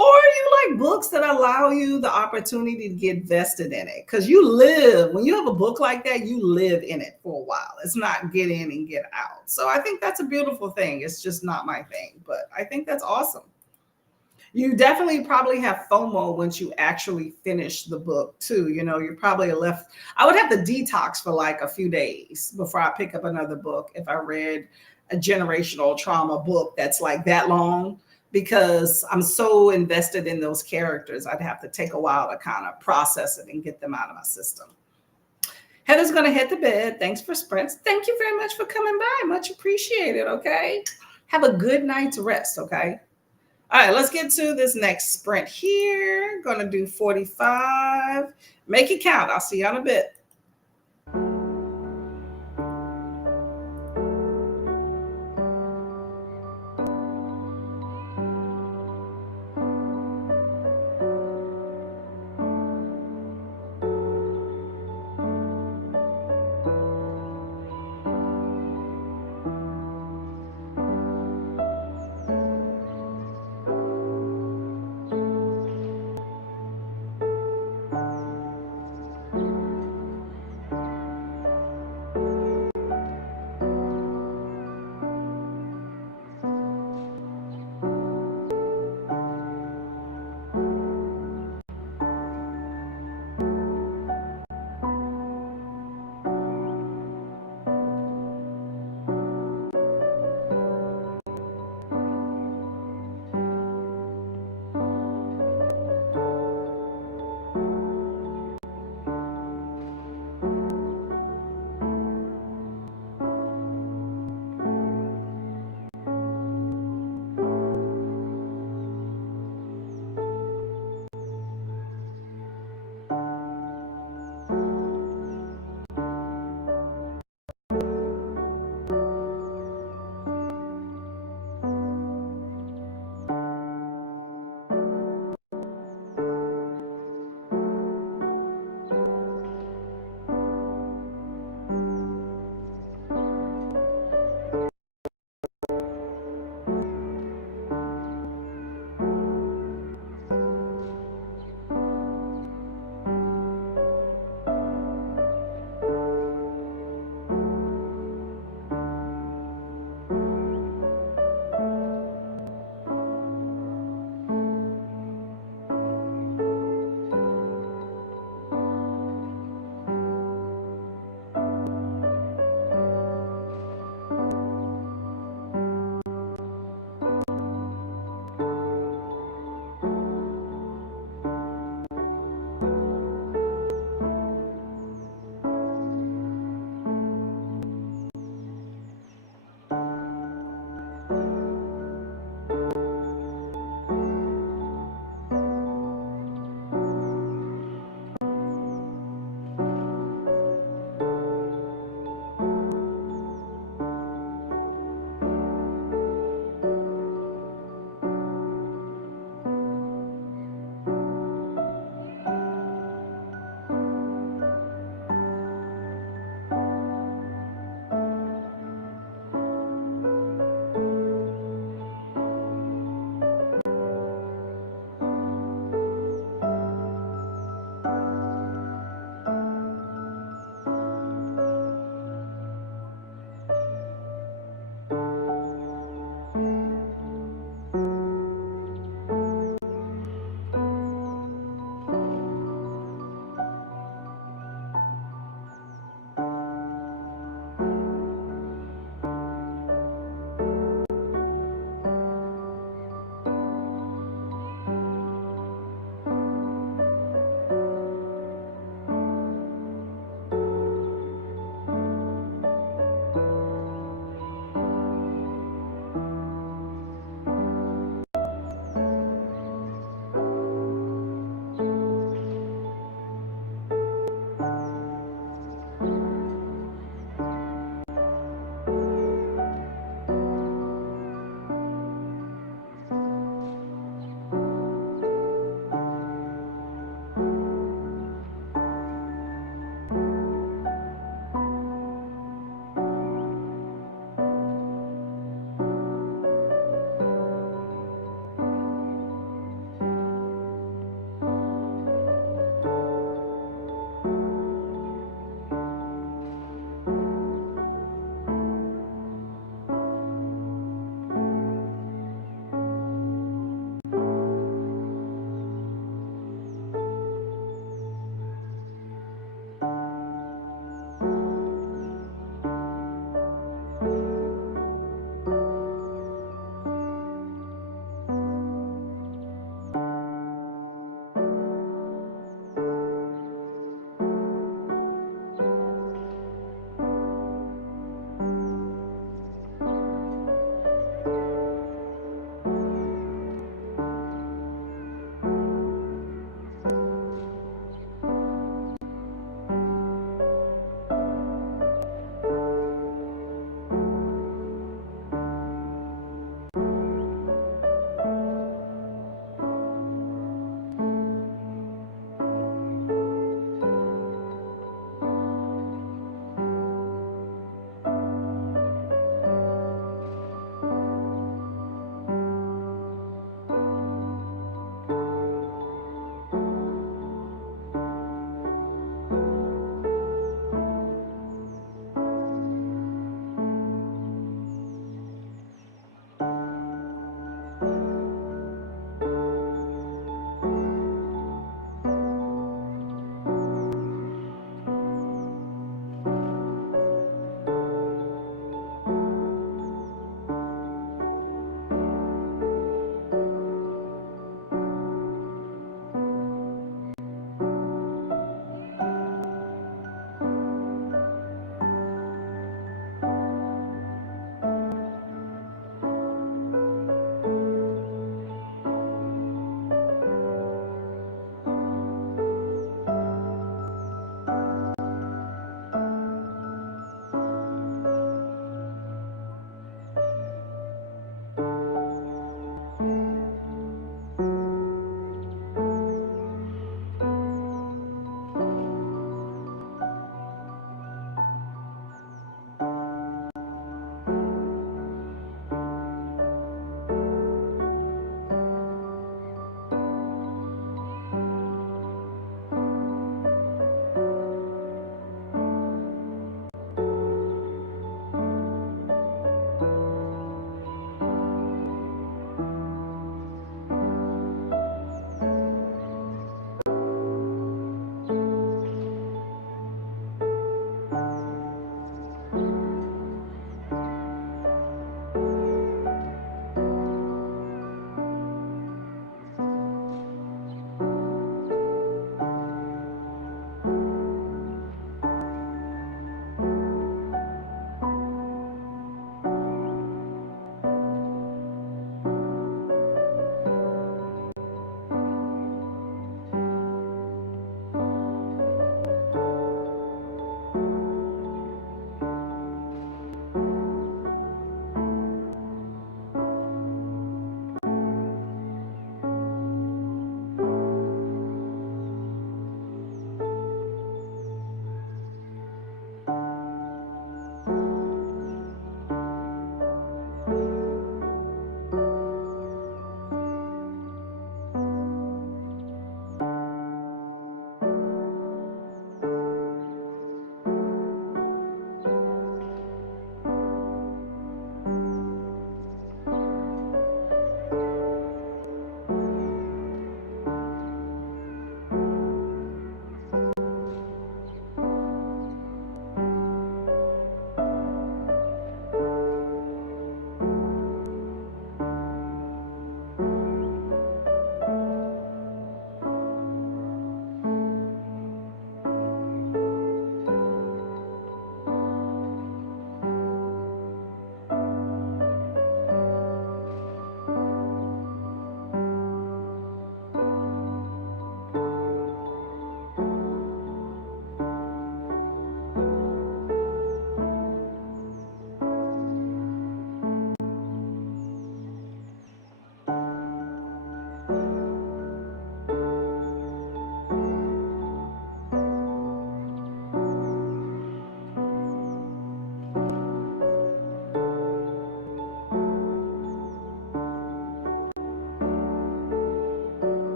Or you like books that allow you the opportunity to get vested in it. Because when you have a book like that, you live in it for a while. It's not get in and get out. So I think that's a beautiful thing. It's just not my thing, but I think that's awesome. You definitely probably have FOMO once you actually finish the book too. You're probably left. I would have to detox for like a few days before I pick up another book if I read a generational trauma book that's like that long, because I'm so invested in those characters. I'd have to take a while to kind of process it and get them out of my system. Heather's going to hit the bed. Thanks for sprints. Thank you very much for coming by. Much appreciated. Okay. Have a good night's rest. Okay. All right, let's get to this next sprint here. Going to do 45. Make it count. I'll see you in a bit.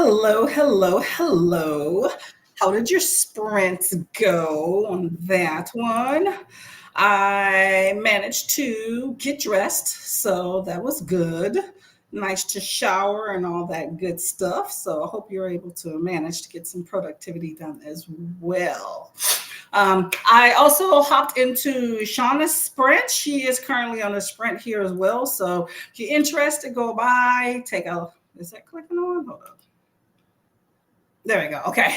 Hello, hello, hello. How did your sprints go on that one? I managed to get dressed, so that was good. Nice to shower and all that good stuff. So I hope you're able to manage to get some productivity done as well. I also hopped into Shauna's sprint. She is currently on a sprint here as well. So if you're interested, go by, is that clicking on? Hold on. There we go. Okay.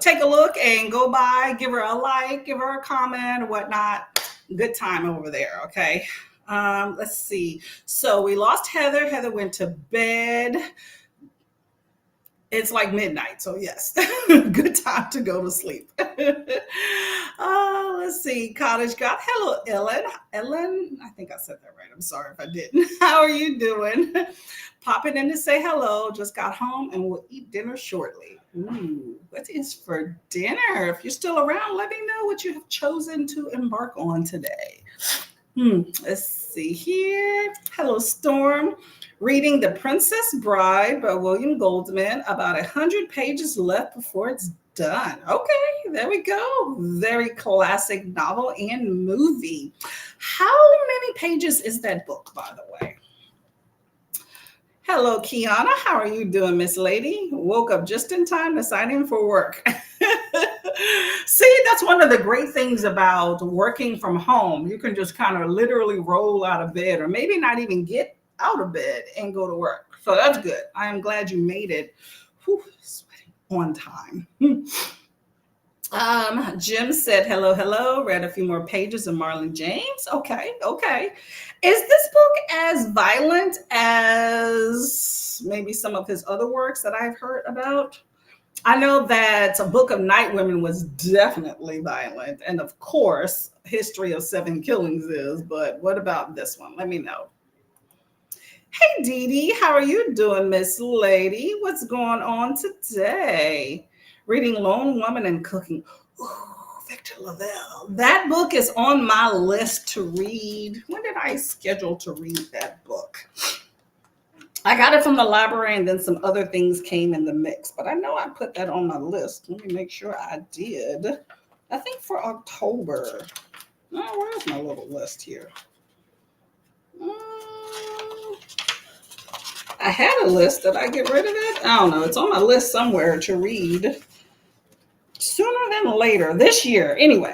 Take a look and go by, give her a like, give her a comment, whatnot. Good time over there. Okay. Let's see. So we lost Heather. Heather went to bed. It's like midnight. So, yes, good time to go to sleep. Let's see. Cottage got hello, Ellen. Ellen, I think I said that right. I'm sorry if I didn't. How are you doing? Popping in to say hello. Just got home and we'll eat dinner shortly. Ooh, what is for dinner? If you're still around, let me know what you have chosen to embark on today. Let's see here. Hello, Storm. Reading The Princess Bride by William Goldman. About 100 pages left before it's done. Okay, there we go. Very classic novel and movie. How many pages is that book, by the way? Hello, Kiana. How are you doing, Miss Lady? Woke up just in time to sign in for work. See, that's one of the great things about working from home. You can just kind of literally roll out of bed or maybe not even get out of bed and go to work. So that's good. I am glad you made it. Sweating on time. Jim said, hello. Read a few more pages of Marlon James. Okay. Is this book as violent as maybe some of his other works that I've heard about? I know that A Book of Night Women was definitely violent. And of course, History of Seven Killings is. But what about this one? Let me know. Hey, Dee Dee, how are you doing, Miss Lady? What's going on today? Reading Lone Woman and Cooking. Ooh, Victor Lavelle. That book is on my list to read. When did I schedule to read that book? I got it from the library and then some other things came in the mix, but I know I put that on my list. Let me make sure I did. I think for October. Oh, where's my little list here? I had a list. Did I get rid of it? I don't know. It's on my list somewhere to read sooner than later this year. Anyway,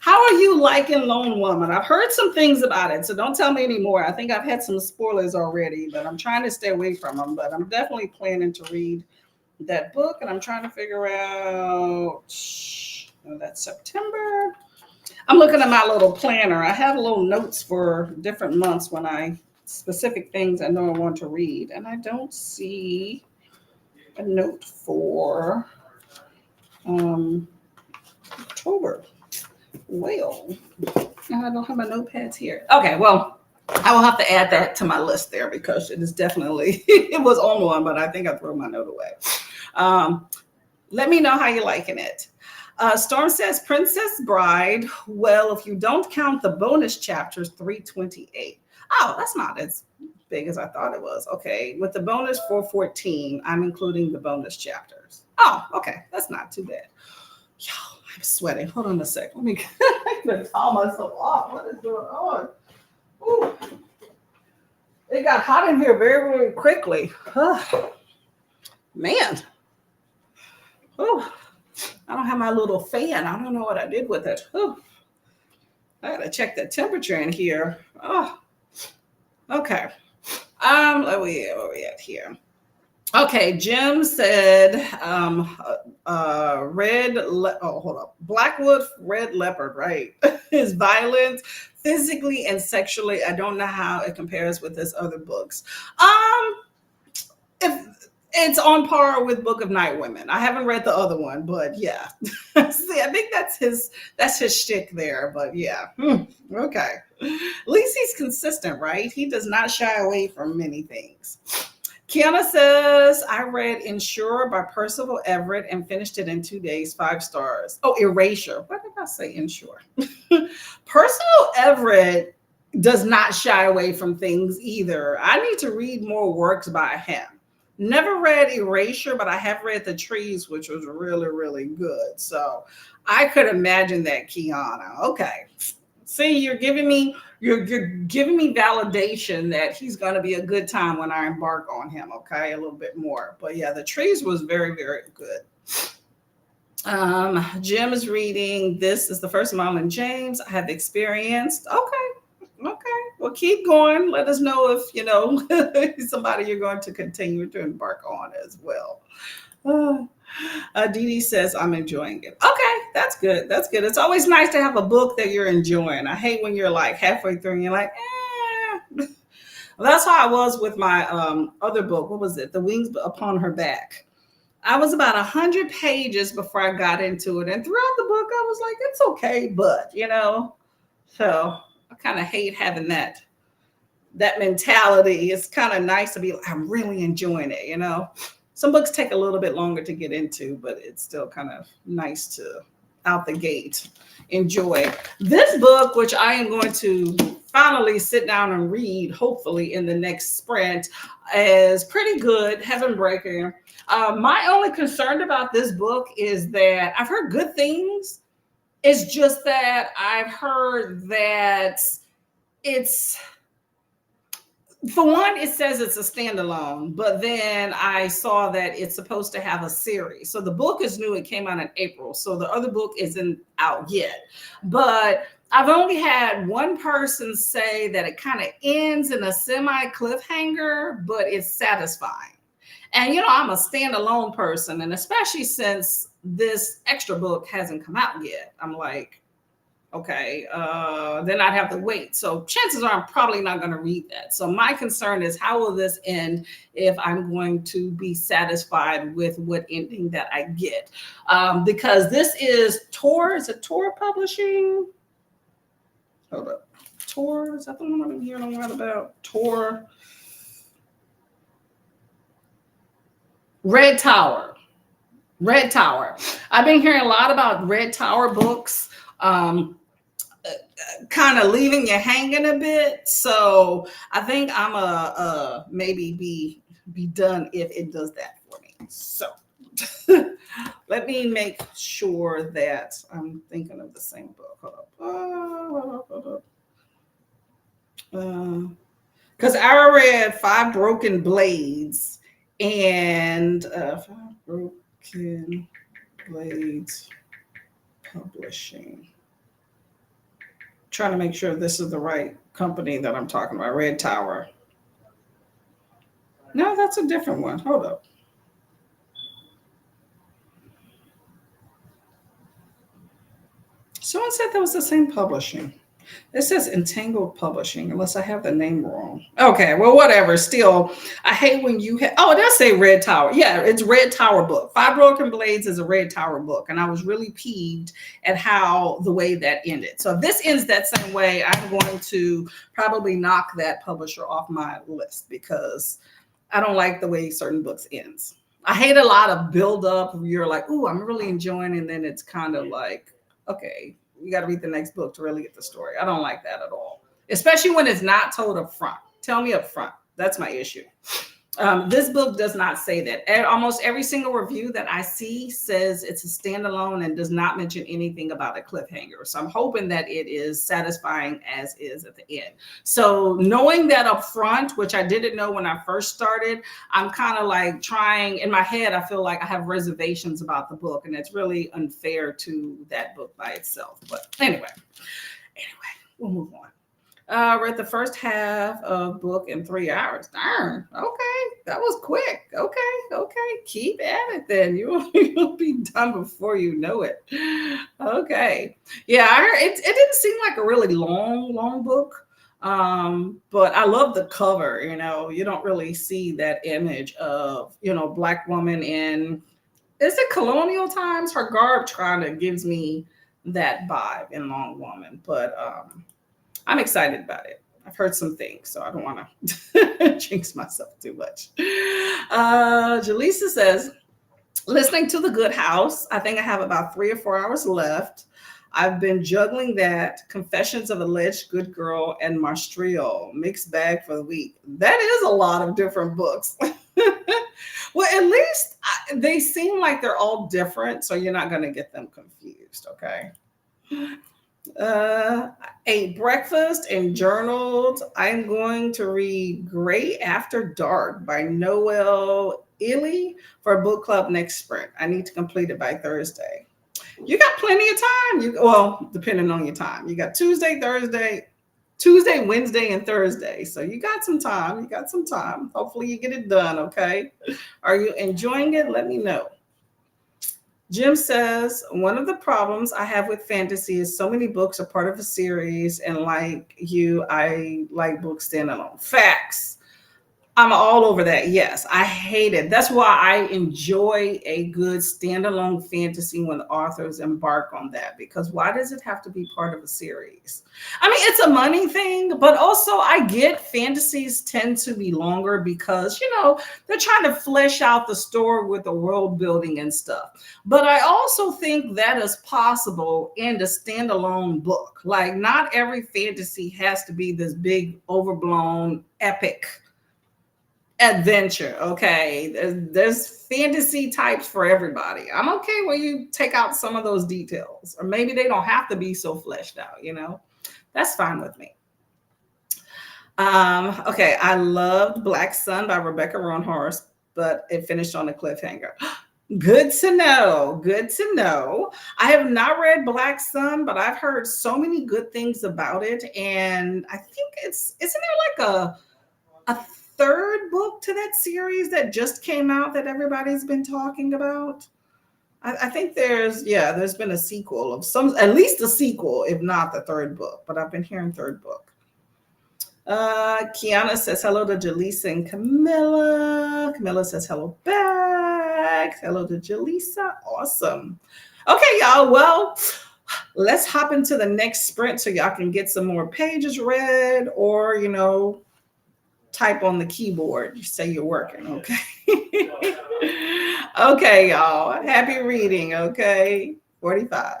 how are you liking Lone Woman? I've heard some things about it, so don't tell me anymore. I think I've had some spoilers already, but I'm trying to stay away from them. But I'm definitely planning to read that book, and I'm trying to figure out that's September. I'm looking at my little planner. I have little notes for different months when specific things I know I want to read, and I don't see a note for October. Well, I don't have my notepads here. Okay, well, I will have to add that to my list there because it is definitely, it was on one, but I think I threw my note away. Let me know how you're liking it. Storm says, Princess Bride. Well, if you don't count the bonus chapters, 328. Oh, that's not as big as I thought it was. Okay, with the bonus 414, I'm including the bonus chapters. Oh, okay, that's not too bad. Yo, I'm sweating. Hold on a sec. Let me towel myself off. What is going on? Ooh. It got hot in here very, very quickly. Man. Oh, I don't have my little fan. I don't know what I did with it. Oh, I gotta check the temperature in here. Oh, okay. Where we at here? Okay, Jim said Blackwood Red Leopard, right? Is violent physically and sexually. I don't know how it compares with his other books. If it's on par with Book of Night Women. I haven't read the other one, but yeah. See, I think that's his shtick there, but yeah. Okay. At least he's consistent, right? He does not shy away from many things. Kiana says, I read Insure by Percival Everett and finished it in 2 days, 5 stars. Oh, Erasure. What did I say? Insure. Percival Everett does not shy away from things either. I need to read more works by him. Never read Erasure, but I have read The Trees, which was really, really good. So I could imagine that, Kiana. Okay. See, you're giving me validation that he's going to be a good time when I embark on him. Okay, a little bit more, but yeah, The Trees was very, very good. Jim is reading. This is the first Mom and James I have experienced. Okay. Well, keep going. Let us know if somebody you're going to continue to embark on as well. Dee Dee says, I'm enjoying it. Okay, that's good. That's good. It's always nice to have a book that you're enjoying. I hate when you're like halfway through and you're like, eh. Well, that's how I was with my other book. What was it? The Wings Upon Her Back. I was about 100 pages before I got into it. And throughout the book, I was like, it's okay, but, so I kind of hate having that mentality. It's kind of nice to be like, I'm really enjoying it. Some books take a little bit longer to get into, but it's still kind of nice to out the gate enjoy. This book, which I am going to finally sit down and read, hopefully in the next sprint, is pretty good, Heaven Breaker. My only concern about this book is that I've heard good things. It's just that I've heard that it's, for one, it says it's a standalone, but then I saw that it's supposed to have a series. So the book is new. It came out in April. So the other book isn't out yet. But I've only had one person say that it kind of ends in a semi cliffhanger, but it's satisfying. And, I'm a standalone person. And especially since this extra book hasn't come out yet, I'm like, okay, then I'd have to wait. So chances are I'm probably not going to read that. So my concern is, how will this end if I'm going to be satisfied with what ending that I get? Because this is Tor. Is it Tor Publishing? Hold up. Tor, is that the one I've been hearing a lot about? Tor. Red Tower. Red Tower. I've been hearing a lot about Red Tower books. Kind of leaving you hanging a bit. So I think I'm a maybe be done if it does that for me. So let me make sure that I'm thinking of the same book. Hold up. Because I read Five Broken Blades and Five Broken Blades Publishing. Trying to make sure this is the right company that I'm talking about. Red Tower. No, that's a different one. Hold up. Someone said that was the same publishing. It says Entangled Publishing, unless I have the name wrong. Okay, well, whatever. Still, I hate when you it does say Red Tower. Yeah, it's Red Tower book. Five Broken Blades is a Red Tower book, and I was really peeved at the way that ended. So if this ends that same way, I'm going to probably knock that publisher off my list because I don't like the way certain books ends. I hate a lot of build up. You're like, ooh, I'm really enjoying, and then it's kind of like, okay, you got to read the next book to really get the story. I don't like that at all, especially when it's not told up front. Tell me up front. That's my issue. This book does not say that. And almost every single review that I see says it's a standalone and does not mention anything about a cliffhanger. So I'm hoping that it is satisfying as is at the end. So knowing that up front, which I didn't know when I first started, I'm kind of like trying, in my head, I feel like I have reservations about the book, and it's really unfair to that book by itself. But anyway, we'll move on. Read the first half of book in 3 hours. Darn. Okay. That was quick. Okay. Keep at it then. You'll be done before you know it. Okay. Yeah, I heard it didn't seem like a really long book. But I love the cover. You don't really see that image of, Black woman in, is it colonial times? Her garb kind of gives me that vibe in Long Woman. But I'm excited about it. I've heard some things, so I don't want to jinx myself too much. Jaleesa says, listening to The Good House. I think I have about 3 or 4 hours left. I've been juggling that, Confessions of Alleged Good Girl, and Marstrio. Mixed bag for the week. That is a lot of different books. Well, at least they seem like they're all different, so you're not going to get them confused. Okay. Uh, ate breakfast and journaled. I'm going to read Great After Dark by Noel Illy for book club next sprint. I need to complete it by Thursday. You got plenty of time. Well, depending on your time. You got Tuesday, Wednesday, and Thursday. So you got some time. You got some time. Hopefully you get it done. Okay. Are you enjoying it? Let me know. Jim says, one of the problems I have with fantasy is so many books are part of a series, and like you, I like books standalone. Facts. I'm all over that. Yes, I hate it. That's why I enjoy a good standalone fantasy when authors embark on that. Because why does it have to be part of a series? I mean, it's a money thing, but also I get fantasies tend to be longer because, they're trying to flesh out the story with the world building and stuff. But I also think that is possible in the standalone book. Like, not every fantasy has to be this big, overblown, epic adventure. Okay, there's fantasy types for everybody. I'm okay when you take out some of those details, or maybe they don't have to be so fleshed out. That's fine with me. Okay, I loved Black Sun by Rebecca Roanhorse, but it finished on a cliffhanger. Good to know. Good to know. I have not read Black Sun, but I've heard so many good things about it, and I think isn't there like a third book to that series that just came out that everybody's been talking about? I think there's been a sequel of at least a sequel, if not the third book, but I've been hearing third book. Kiana says hello to Jaleesa and Camilla. Camilla says hello back. Hello to Jaleesa. Awesome. Okay, y'all. Well, let's hop into the next sprint so y'all can get some more pages read, or type on the keyboard. You say you're working, okay? Okay, y'all. Happy reading, okay? 45.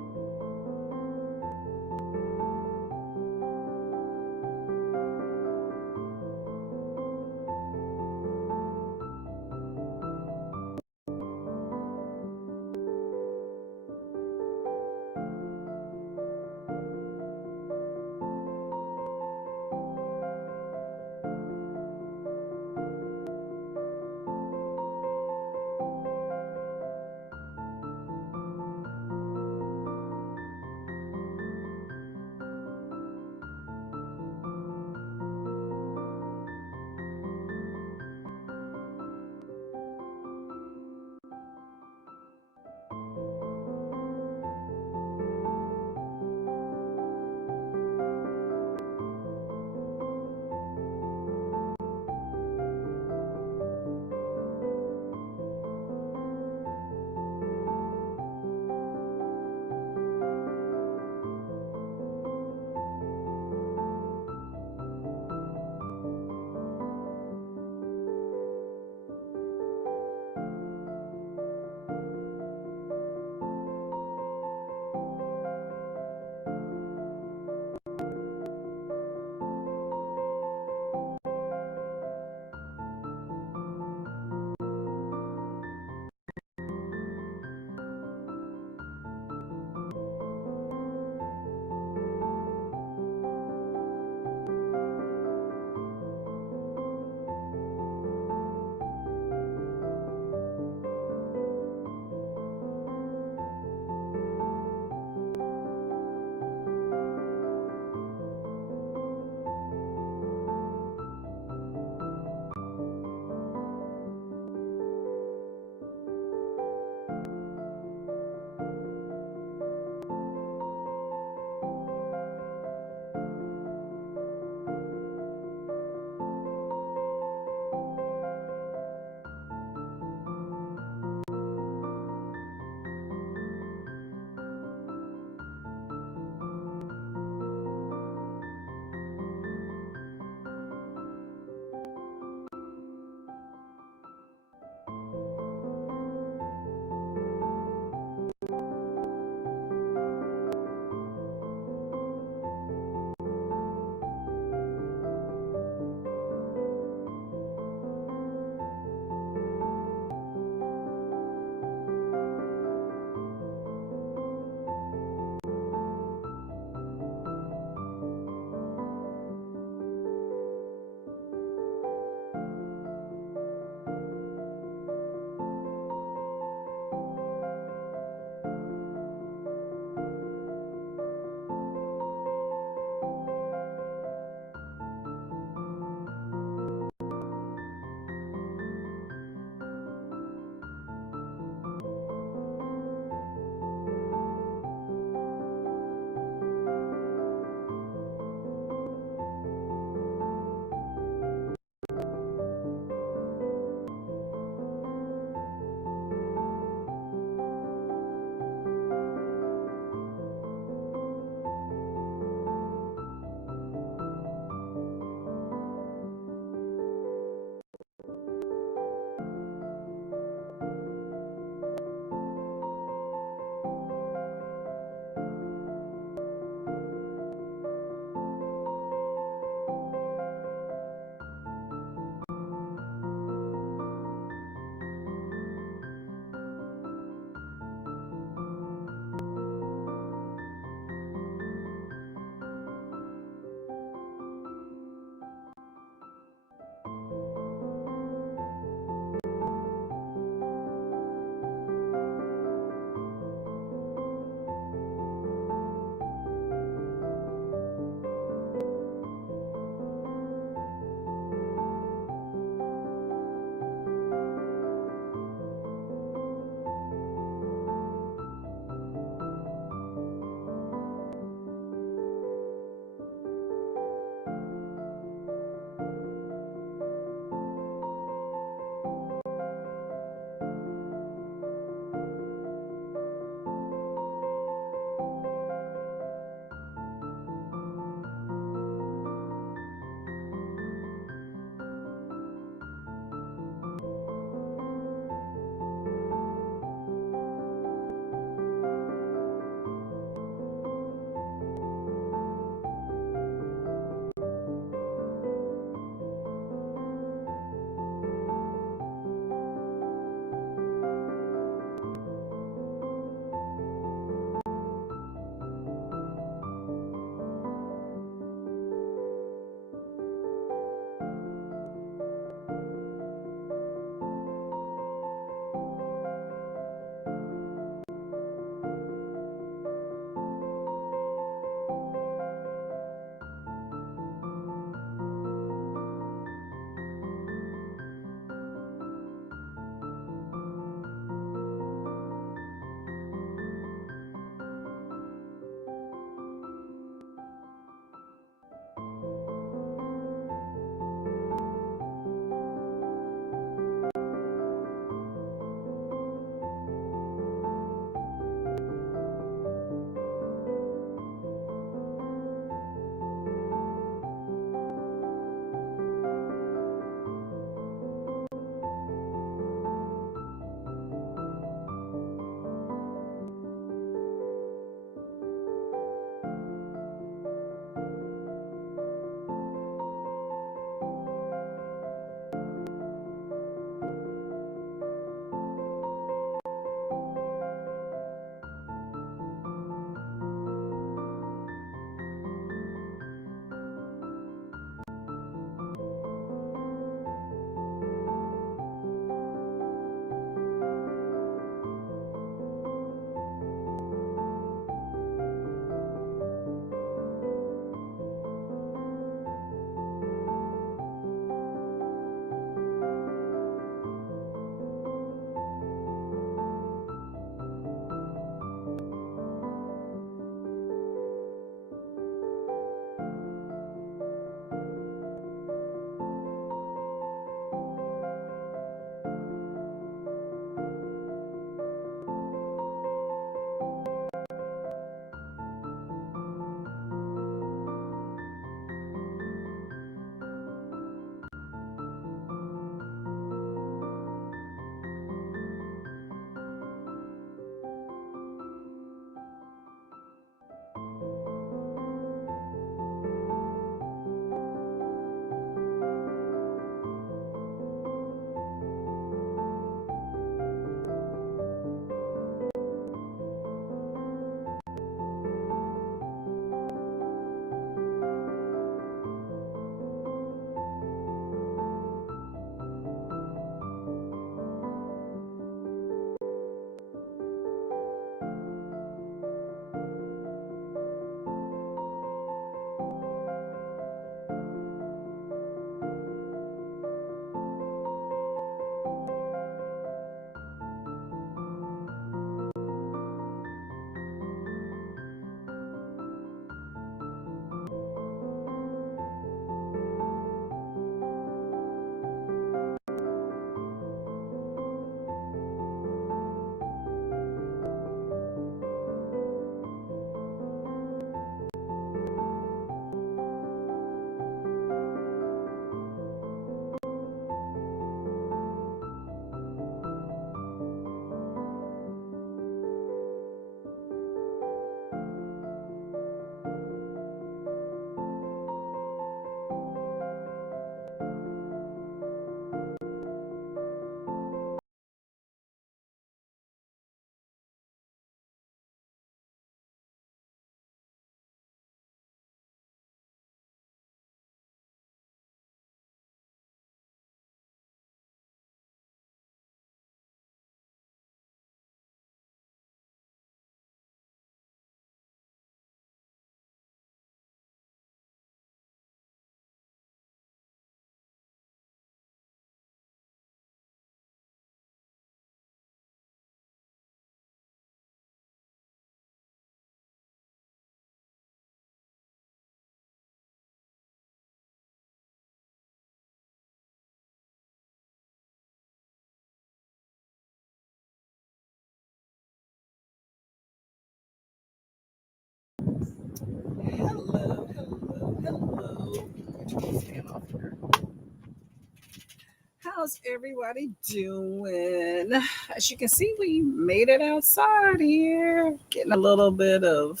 How's everybody doing? As you can see, we made it outside here. Getting a little bit of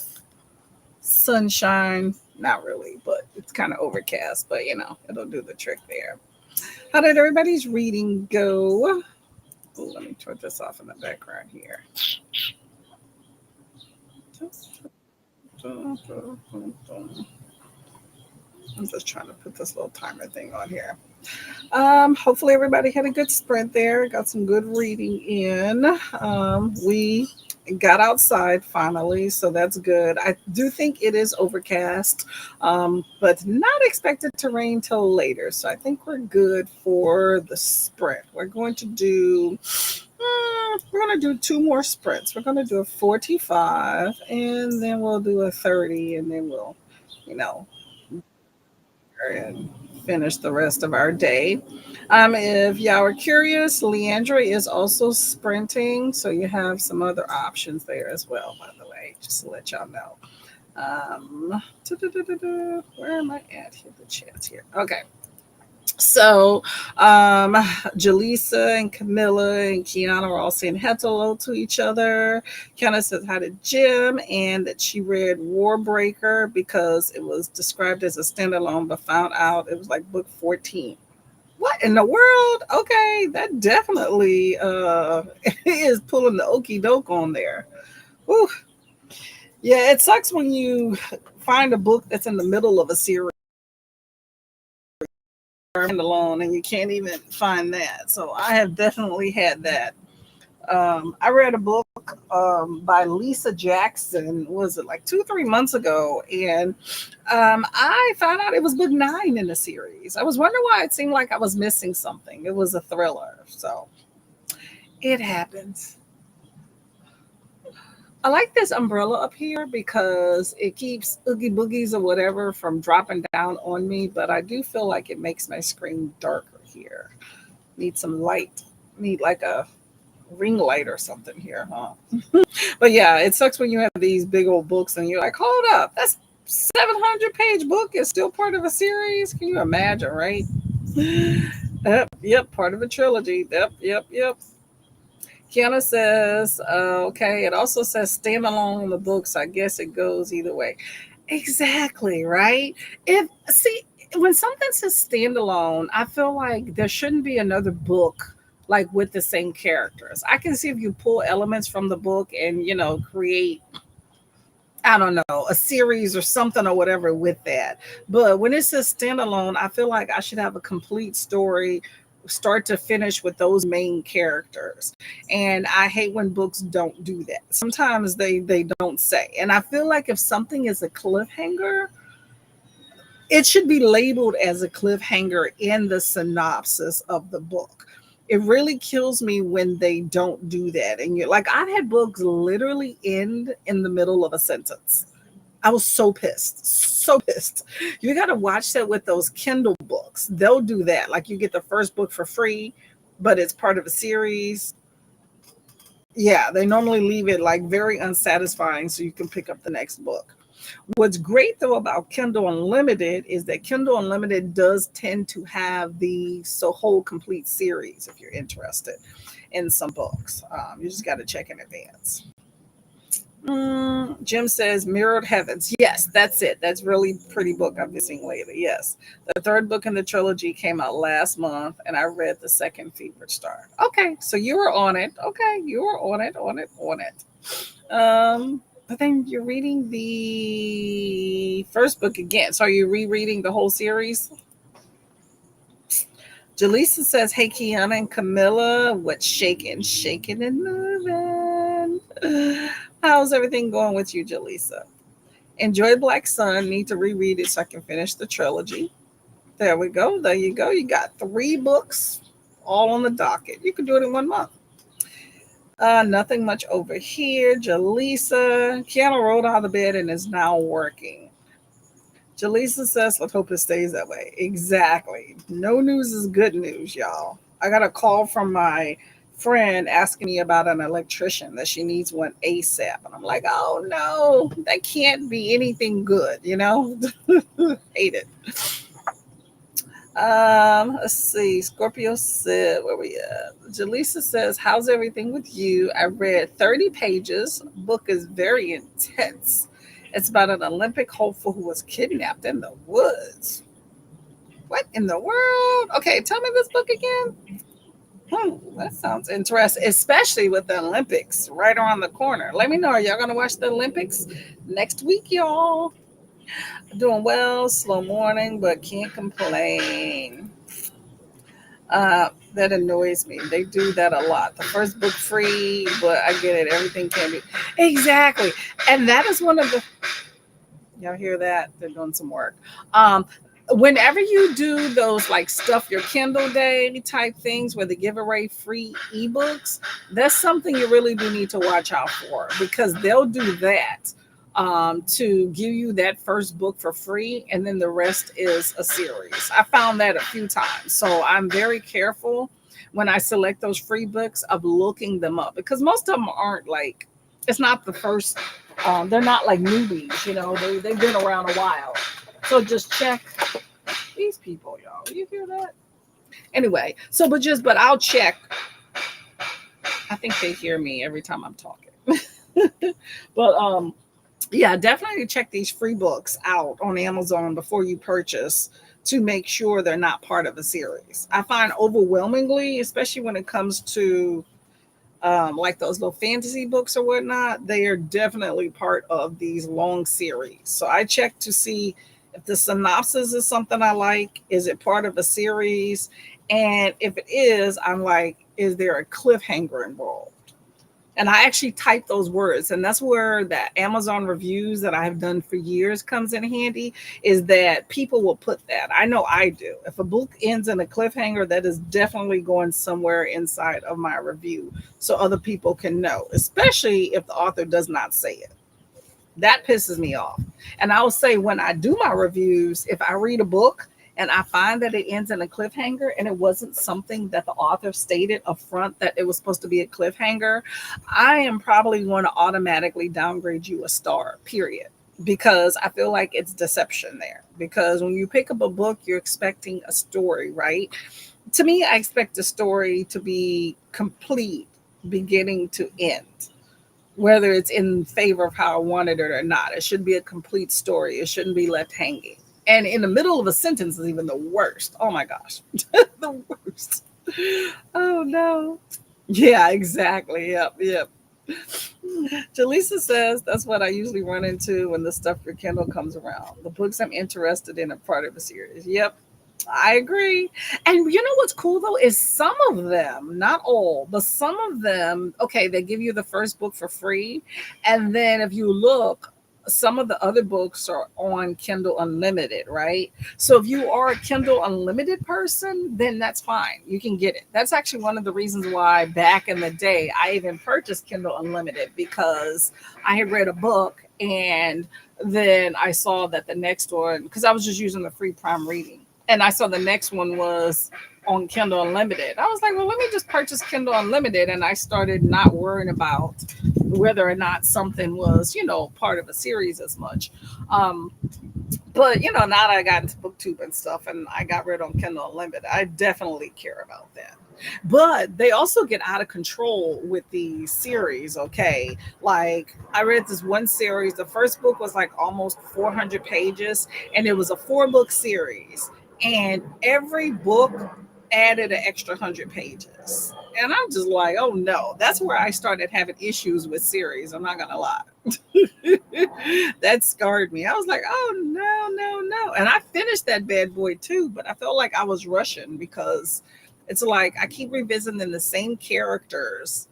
sunshine. Not really, but it's kind of overcast, but it'll do the trick there. How did everybody's reading go? Oh, let me turn this off in the background here. I'm just trying to put this little timer thing on here. Hopefully everybody had a good sprint there. Got some good reading in. We got outside finally, so that's good. I do think it is overcast, but not expected to rain till later. So I think we're good for the sprint. We're going to do two more sprints. We're going to do a 45 and then we'll do a 30 and then we'll, you know, and finish the rest of our day. If y'all are curious, Leandra is also sprinting, so you have some other options there as well, by the way, just to let y'all know. Where am I at here? The chat's here. Okay. So, Jaleesa and Camilla and Kiana are all saying hello to each other. Kiana says hi to Jim and that she read Warbreaker because it was described as a standalone, but found out it was like book 14. What in the world? Okay, that definitely is pulling the okey doke on there. Whew. Yeah, it sucks when you find a book that's in the middle of a series alone and you can't even find that. So I have definitely had that. I read a book by Lisa Jackson, was it like 2-3 months ago, and I found out it was book 9 in the series. I was wondering why it seemed like I was missing something. It was a thriller, so it happens. I like this umbrella up here because it keeps oogie boogies or whatever from dropping down on me, but I do feel like it makes my screen darker here. Need some light. Need like a ring light or something here, huh? But yeah, it sucks when you have these big old books and you're like, hold up, that's 700-page book is still part of a series. Can you imagine, right? Yep, part of a trilogy. Yep. Kiana says, okay, it also says standalone in the books. I guess it goes either way. Exactly, right? When something says standalone, I feel like there shouldn't be another book like with the same characters. I can see if you pull elements from the book and create, I don't know, a series or something or whatever with that. But when it says standalone, I feel like I should have a complete story start to finish with those main characters. And I hate when books don't do that. Sometimes they don't say. And I feel like if something is a cliffhanger, it should be labeled as a cliffhanger in the synopsis of the book. It really kills me when they don't do that. And you're like, I've had books literally end in the middle of a sentence. I was so pissed. So pissed. You got to watch that with those Kindle books. They'll do that. Like you get the first book for free, but it's part of a series. Yeah, they normally leave it like very unsatisfying so you can pick up the next book. What's great though about Kindle Unlimited is that Kindle Unlimited does tend to have the whole complete series if you're interested in some books. You just got to check in advance. Jim says Mirrored Heavens. Yes, that's it. That's really pretty book I've been seeing lately. Yes. The third book in the trilogy came out last month and I read the second Fevered Star. Okay, so you were on it. Okay, you were on it. But then you're reading the first book again. So are you rereading the whole series? Jaleesa says, hey, Kiana and Camilla, what's shaking and moving? How's everything going with you, Jaleesa? Enjoy Black Sun. Need to reread it so I can finish the trilogy. There we go. There you go. You got 3 books all on the docket. You can do it in 1 month. Nothing much over here. Jaleesa. Kiana rolled out of the bed and is now working. Jaleesa says, let's hope it stays that way. Exactly. No news is good news, y'all. I got a call from my friend asking me about an electrician that she needs one ASAP. And I'm like, oh no, that can't be anything good, Hate it. Let's see. Scorpio said, where we at? Jaleesa says, how's everything with you? I read 30 pages. Book is very intense. It's about an Olympic hopeful who was kidnapped in the woods. What in the world? Okay, tell me this book again. That sounds interesting, especially with the Olympics right around the corner. Let me know. Are y'all gonna watch the Olympics next week, y'all? Doing well, slow morning, but can't complain. That annoys me. They do that a lot. The first book free, but I get it. Everything can be exactly, and that is one of the. Y'all hear that? They're doing some work. Whenever you do those like stuff your Kindle day type things where they give away free ebooks, that's something you really do need to watch out for because they'll do that to give you that first book for free and then the rest is a series. I found that a few times. So I'm very careful when I select those free books of looking them up because most of them aren't like, it's not the first, they're not like newbies, they've been around a while. So just check these people, y'all. You hear that? Anyway, but I'll check. I think they hear me every time I'm talking. But yeah, definitely check these free books out on Amazon before you purchase to make sure they're not part of a series. I find overwhelmingly, especially when it comes to like those little fantasy books or whatnot, they are definitely part of these long series. So I check to see if the synopsis is something I like. Is it part of a series? And if it is, I'm like, is there a cliffhanger involved? And I actually type those words, and that's where the Amazon reviews that I have done for years comes in handy, is that people will put that. I know I do. If a book ends in a cliffhanger, that is definitely going somewhere inside of my review so other people can know, especially if the author does not say it. That pisses me off. And I will say when I do my reviews, if I read a book and I find that it ends in a cliffhanger and it wasn't something that the author stated up front that it was supposed to be a cliffhanger, I am probably going to automatically downgrade you a star, period. Because I feel like it's deception there. Because when you pick up a book, you're expecting a story, right? To me, I expect a story to be complete, beginning to end, whether it's in favor of how I wanted it or not. It should be a complete story. It shouldn't be left hanging. And in the middle of a sentence is even the worst. Oh my gosh. The worst. Oh no. Yeah, exactly. Yep. Jaleesa says that's what I usually run into when the stuff for Kindle comes around. The books I'm interested in are part of a series. Yep. I agree. And you know what's cool though is some of them, not all, but some of them, okay, they give you the first book for free. And then if you look, some of the other books are on Kindle Unlimited, right? So if you are a Kindle Unlimited person, then that's fine. You can get it. That's actually one of the reasons why back in the day I even purchased Kindle Unlimited because I had read a book and then I saw that the next one, because I was just using the free Prime reading, and I saw the next one was on Kindle Unlimited. I was like, well, let me just purchase Kindle Unlimited. And I started not worrying about whether or not something was, part of a series as much. But, now that I got into BookTube and stuff and I got rid on Kindle Unlimited, I definitely care about that. But they also get out of control with the series, okay? Like, I read this one series. The first book was like almost 400 pages, and it was a 4-book series. And every book added an extra 100 pages. And I'm just like, oh no, that's where I started having issues with series. I'm not going to lie. That scarred me. I was like, oh no. And I finished that bad boy too, but I felt like I was rushing because it's like I keep revisiting the same characters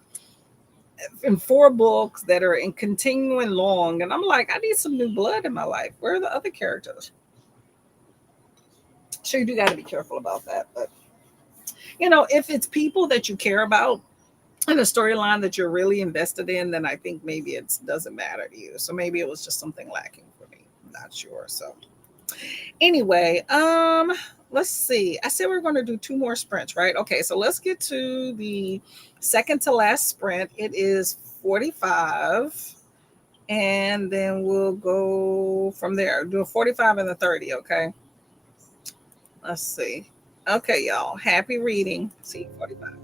in 4 books that are in continuing long. And I'm like, I need some new blood in my life. Where are the other characters? So you do got to be careful about that. But, if it's people that you care about, and a storyline that you're really invested in, then I think maybe it doesn't matter to you. So maybe it was just something lacking for me. I'm not sure. So anyway, let's see. I said we're going to do 2 more sprints, right? Okay, so let's get to the second to last sprint. It is 45. And then we'll go from there. Do a 45 and a 30, okay? Let's see. Okay, y'all. Happy reading. See you 45.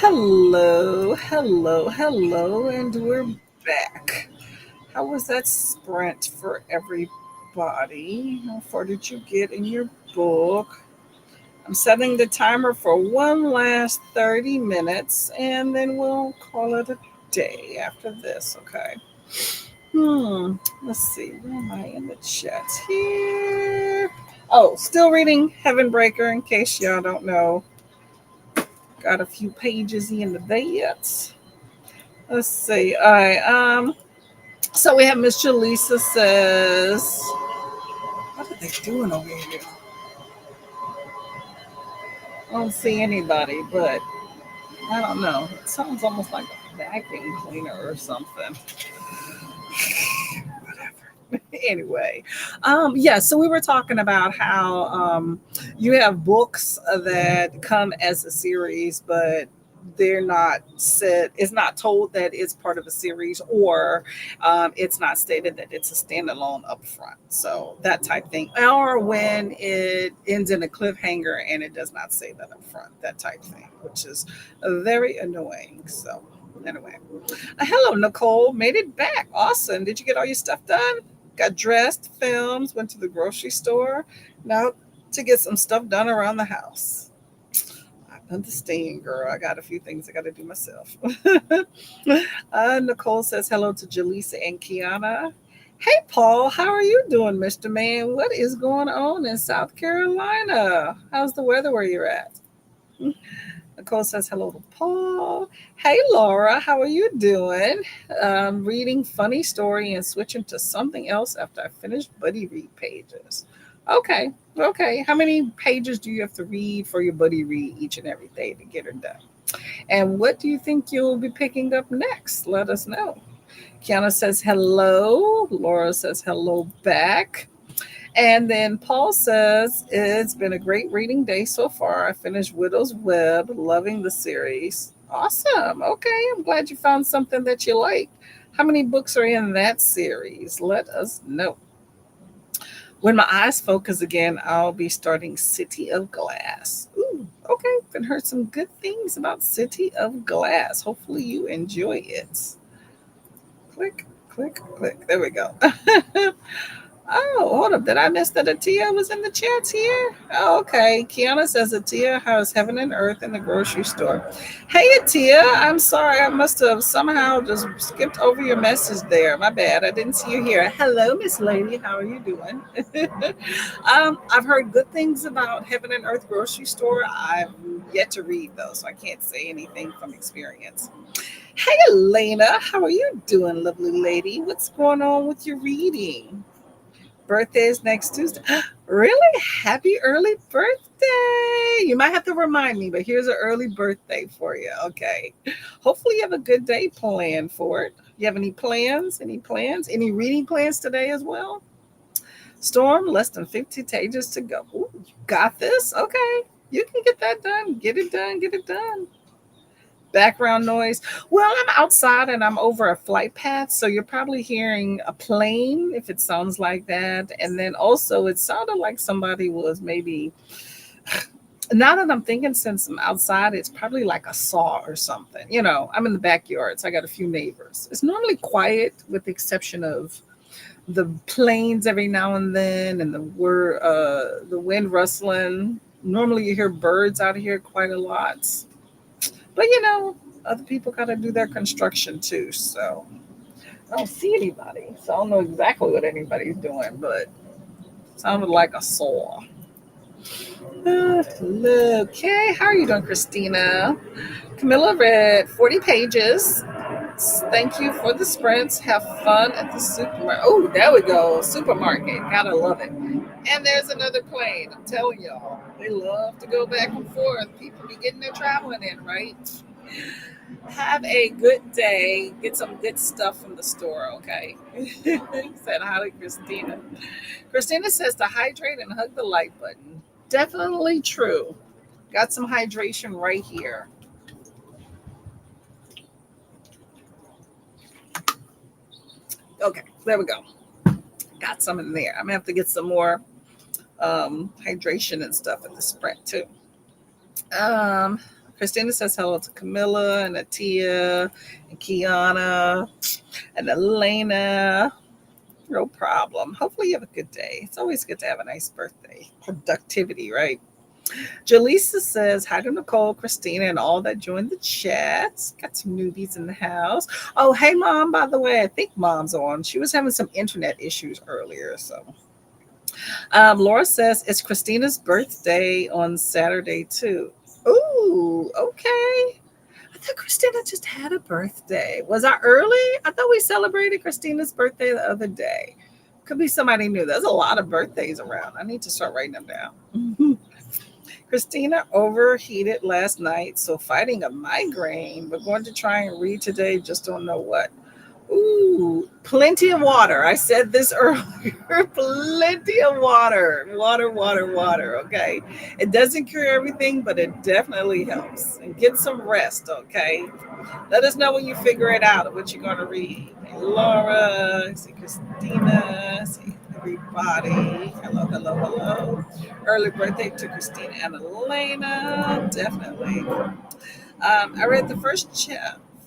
Hello, hello, hello, and we're back. How was that sprint for everybody? How far did you get in your book? I'm setting the timer for one last 30 minutes and then we'll call it a day after this, okay? Let's see. Where am I in the chat here? Oh, still reading Heaven Breaker in case y'all don't know. Got a few pages in the beds. Let's see. All right. So we have Miss Jaleesa says, what are they doing over here? I don't see anybody, but I don't know. It sounds almost like a vacuum cleaner or something. Whatever. Anyway, yeah. So we were talking about how you have books that come as a series, but they're not said. It's not told that it's part of a series, or it's not stated that it's a standalone up front. So that type thing, or when it ends in a cliffhanger and it does not say that up front, that type thing, which is very annoying. So anyway, hello Nicole, made it back. Awesome. Did you get all your stuff done? Got dressed, filmed, went to the grocery store. Now to get some stuff done around the house. I understand, girl. I got a few things I got to do myself. Nicole says hello to Jaleesa and Kiana. Hey, Paul, how are you doing, Mr. Man? What is going on in South Carolina? How's the weather where you're at? Nicole says hello to Paul. Hey, Laura, how are you doing? Reading funny story and switching to something else after I finished buddy read pages. Okay, okay. How many pages do you have to read for your buddy read each and every day to get her done? And what do you think you'll be picking up next? Let us know. Kiana says hello. Laura says hello back. And then Paul says, it's been a great reading day so far. I finished Widow's Web, loving the series. Awesome. Okay, I'm glad you found something that you like. How many books are in that series? Let us know. When my eyes focus again, I'll be starting City of Glass. Ooh, okay. Been heard some good things about City of Glass. Hopefully you enjoy it. Click, click, click. There we go. Oh, hold up. Did I miss that Atia was in the chats here? Oh, okay. Kiana says Atia has heaven and earth in the grocery store. Hey, Atia. I'm sorry. I must have somehow just skipped over your message there. My bad. I didn't see you here. Hello, Miss Lady. How are you doing? I've heard good things about Heaven and Earth grocery store. I've yet to read those, so I can't say anything from experience. Hey, Elena. How are you doing, lovely lady? What's going on with your reading? Birthday is next Tuesday. Really? Happy early birthday. You might have to remind me, but here's an early birthday for you. Okay. Hopefully you have a good day planned for it. You have any plans? Any plans? Any reading plans today as well? Storm, less than 50 pages to go. Ooh, you got this? Okay. You can get that done. Get it done. Get it done. Background noise. Well, I'm outside and I'm over a flight path, so you're probably hearing a plane if it sounds like that. And then also, it sounded like somebody was maybe. Now that I'm thinking, since I'm outside, it's probably like a saw or something. I'm in the backyard, so I got a few neighbors. It's normally quiet, with the exception of the planes every now and then, and the wind rustling. Normally, you hear birds out here quite a lot. But other people got to do their construction too. So I don't see anybody. So I don't know exactly what anybody's doing, but it sounded like a saw. Okay, how are you doing, Christina? Camilla read 40 pages. Thank you for the sprints. Have fun at the supermarket. Oh, there we go. Supermarket. Gotta love it. And there's another plane. I'm telling y'all, they love to go back and forth. People be getting their traveling in, right? Have a good day. Get some good stuff from the store, okay? Said hi to Christina. Christina says to hydrate and hug the like button. Definitely true. Got some hydration right here. Okay, there we go. Got some in there. I'm gonna have to get some more hydration and stuff at the Sprint too. Um, Christina says hello to Camilla and Atia and Kiana and Elena. No problem. Hopefully you have a good day. It's always good to have a nice birthday. Productivity, right? Jaleesa says hi to Nicole, Christina, and all that joined the chat. Got some newbies in the house. Oh, hey, Mom, by the way, I think Mom's on. She was having some internet issues earlier. So Laura says it's Christina's birthday on Saturday, too. Ooh, okay. I thought Christina just had a birthday. Was I early? I thought we celebrated Christina's birthday the other day. Could be somebody new. There's a lot of birthdays around. I need to start writing them down. Christina overheated last night, so fighting a migraine. We're going to try and read today, just don't know what. Ooh, plenty of water. I said this earlier. Plenty of water. Water, water, water. Okay. It doesn't cure everything, but it definitely helps. And get some rest. Okay. Let us know when you figure it out what you're going to read. Hey, Laura, see Christina, see everybody. Hello, hello, hello. Early birthday to Christina and Elena. Definitely. I read the first.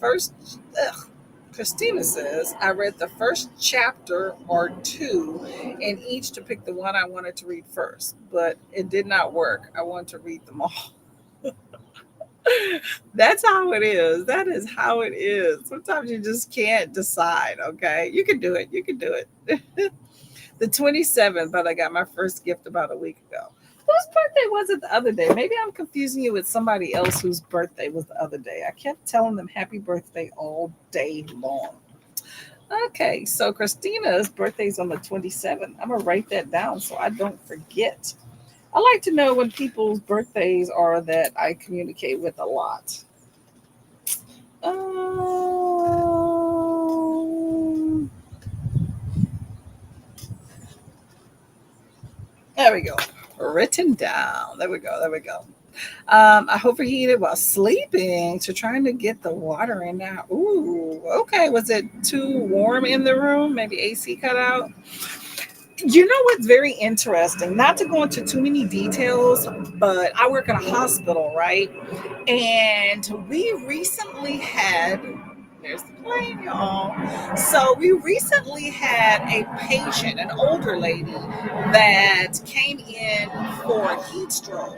Ugh, Christina says, I read the first chapter or two in each to pick the one I wanted to read first, but it did not work. I want to read them all. That's how it is. That is how it is. Sometimes you just can't decide, okay? You can do it. You can do it. The 27th, but I got my first gift about a week ago. Whose birthday was it the other day? Maybe I'm confusing you with somebody else whose birthday was the other day. I kept telling them happy birthday all day long. Okay, so Christina's birthday is on the 27th. I'm going to write that down so I don't forget. I like to know when people's birthdays are that I communicate with a lot. Um, There we go. Written down. There we go. There we go. I overheated while sleeping, so trying to get the water in now. Ooh, okay. Was it too warm in the room? Maybe AC cut out? You know what's very interesting? Not to go into too many details, but I work in a hospital, right? And we recently had, there's the plane, y'all. So we recently had a patient, an older lady, that came in for heat stroke.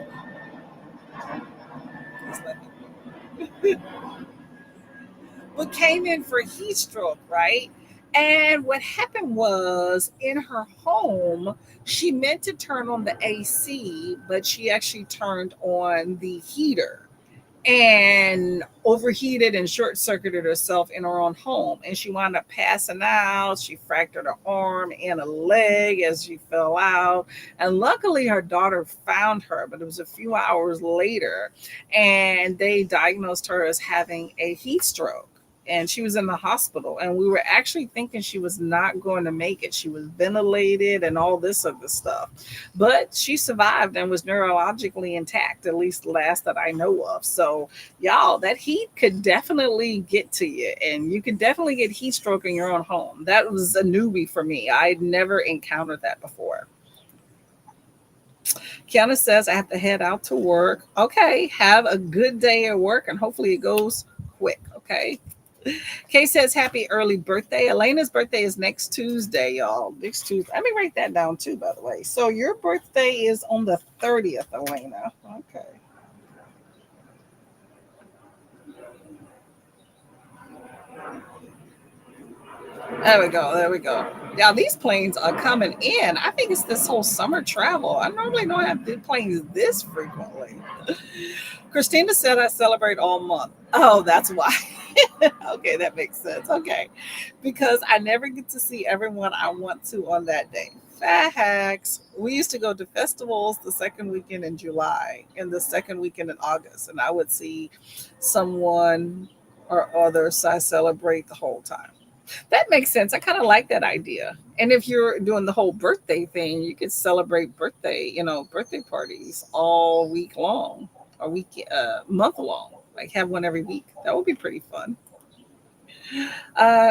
But came in for heat stroke, right? And what happened was in her home, she meant to turn on the AC, but she actually turned on the heater and overheated and short circuited herself in her own home. And she wound up passing out. She fractured her arm and a leg as she fell out. And luckily, her daughter found her, but it was a few hours later. And they diagnosed her as having a heat stroke. And she was in the hospital, and we were actually thinking she was not going to make it. She was ventilated and all this other stuff, but she survived and was neurologically intact, at least the last that I know of. So, y'all, that heat could definitely get to you, and you could definitely get heat stroke in your own home. That was a newbie for me. I'd never encountered that before. Kiana says, I have to head out to work. Okay, have a good day at work, and hopefully it goes quick. Okay. Kay says, happy early birthday. Elena's birthday is next Tuesday, y'all. Next Tuesday. Let me write that down too, by the way. So your birthday is on the 30th, Elena. Okay. There we go. There we go. Now these planes are coming in. I think it's this whole summer travel. I normally don't have the planes this frequently. Christina said I celebrate all month. Oh, that's why. Okay, that makes sense. Okay. Because I never get to see everyone I want to on that day. Facts. We used to go to festivals the second weekend in July and the second weekend in August, and I would see someone or others I celebrate the whole time. That makes sense. I kind of like that idea. And if you're doing the whole birthday thing, you could celebrate birthday, birthday parties all week long, a week, month long. Like have one every week. That would be pretty fun.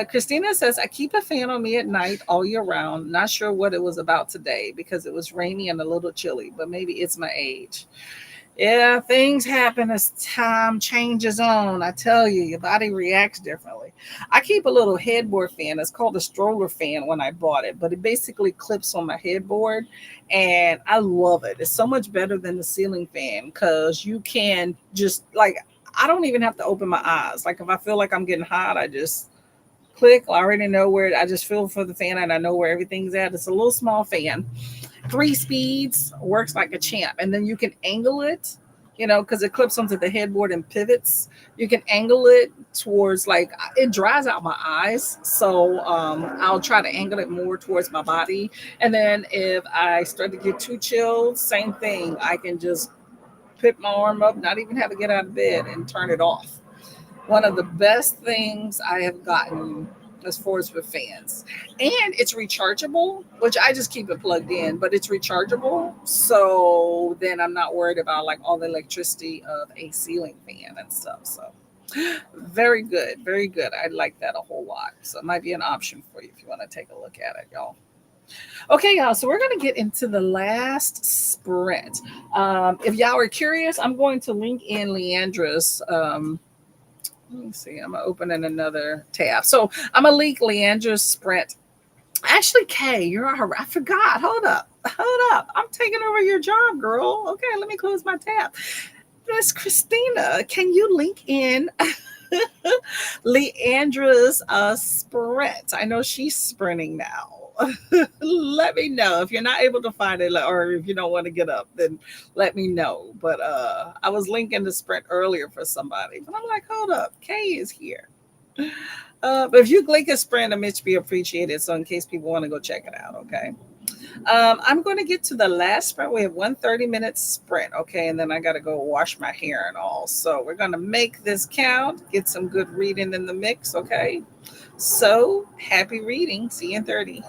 Christina says, I keep a fan on me at night all year round. Not sure what it was about today because it was rainy and a little chilly, but maybe it's my age. Yeah, things happen as time changes on. I tell you, your body reacts differently. I keep a little headboard fan. It's called a stroller fan when I bought it, but it basically clips on my headboard and I love it. It's so much better than the ceiling fan because you can just like, I don't even have to open my eyes. Like if I feel like I'm getting hot, I just click. I already know where, I just feel for the fan and I know where everything's at. It's a little small fan, 3 speeds, works like a champ. And then you can angle it, because it clips onto the headboard and pivots. You can angle it towards like it dries out my eyes. So I'll try to angle it more towards my body. And then if I start to get too chilled, same thing. I can just put my arm up, not even have to get out of bed and turn it off. One of the best things I have gotten as far as with fans. And it's rechargeable, which I just keep it plugged in, but it's rechargeable. So then I'm not worried about like all the electricity of a ceiling fan and stuff. So very good. Very good. I like that a whole lot. So it might be an option for you if you want to take a look at it, y'all. Okay, y'all. So we're going to get into the last sprint. If y'all are curious, I'm going to link in Leandra's let me see. I'm opening another tab. So I'm gonna link Leandra's sprint. Actually, Kay, I forgot. Hold up. Hold up. I'm taking over your job, girl. Okay, let me close my tab. Miss Christina, can you link in Leandra's sprint? I know she's sprinting now. Let me know if you're not able to find it or if you don't want to get up, then let me know. But I was linking the sprint earlier for somebody, but I'm like, hold up, Kay is here. But if you link a sprint, Mitch, be appreciated. So in case people want to go check it out, okay. I'm going to get to the last sprint. We have 1 30-minute sprint, okay, and then I got to go wash my hair and all. So we're going to make this count, get some good reading in the mix, okay. So happy reading. See you in 30.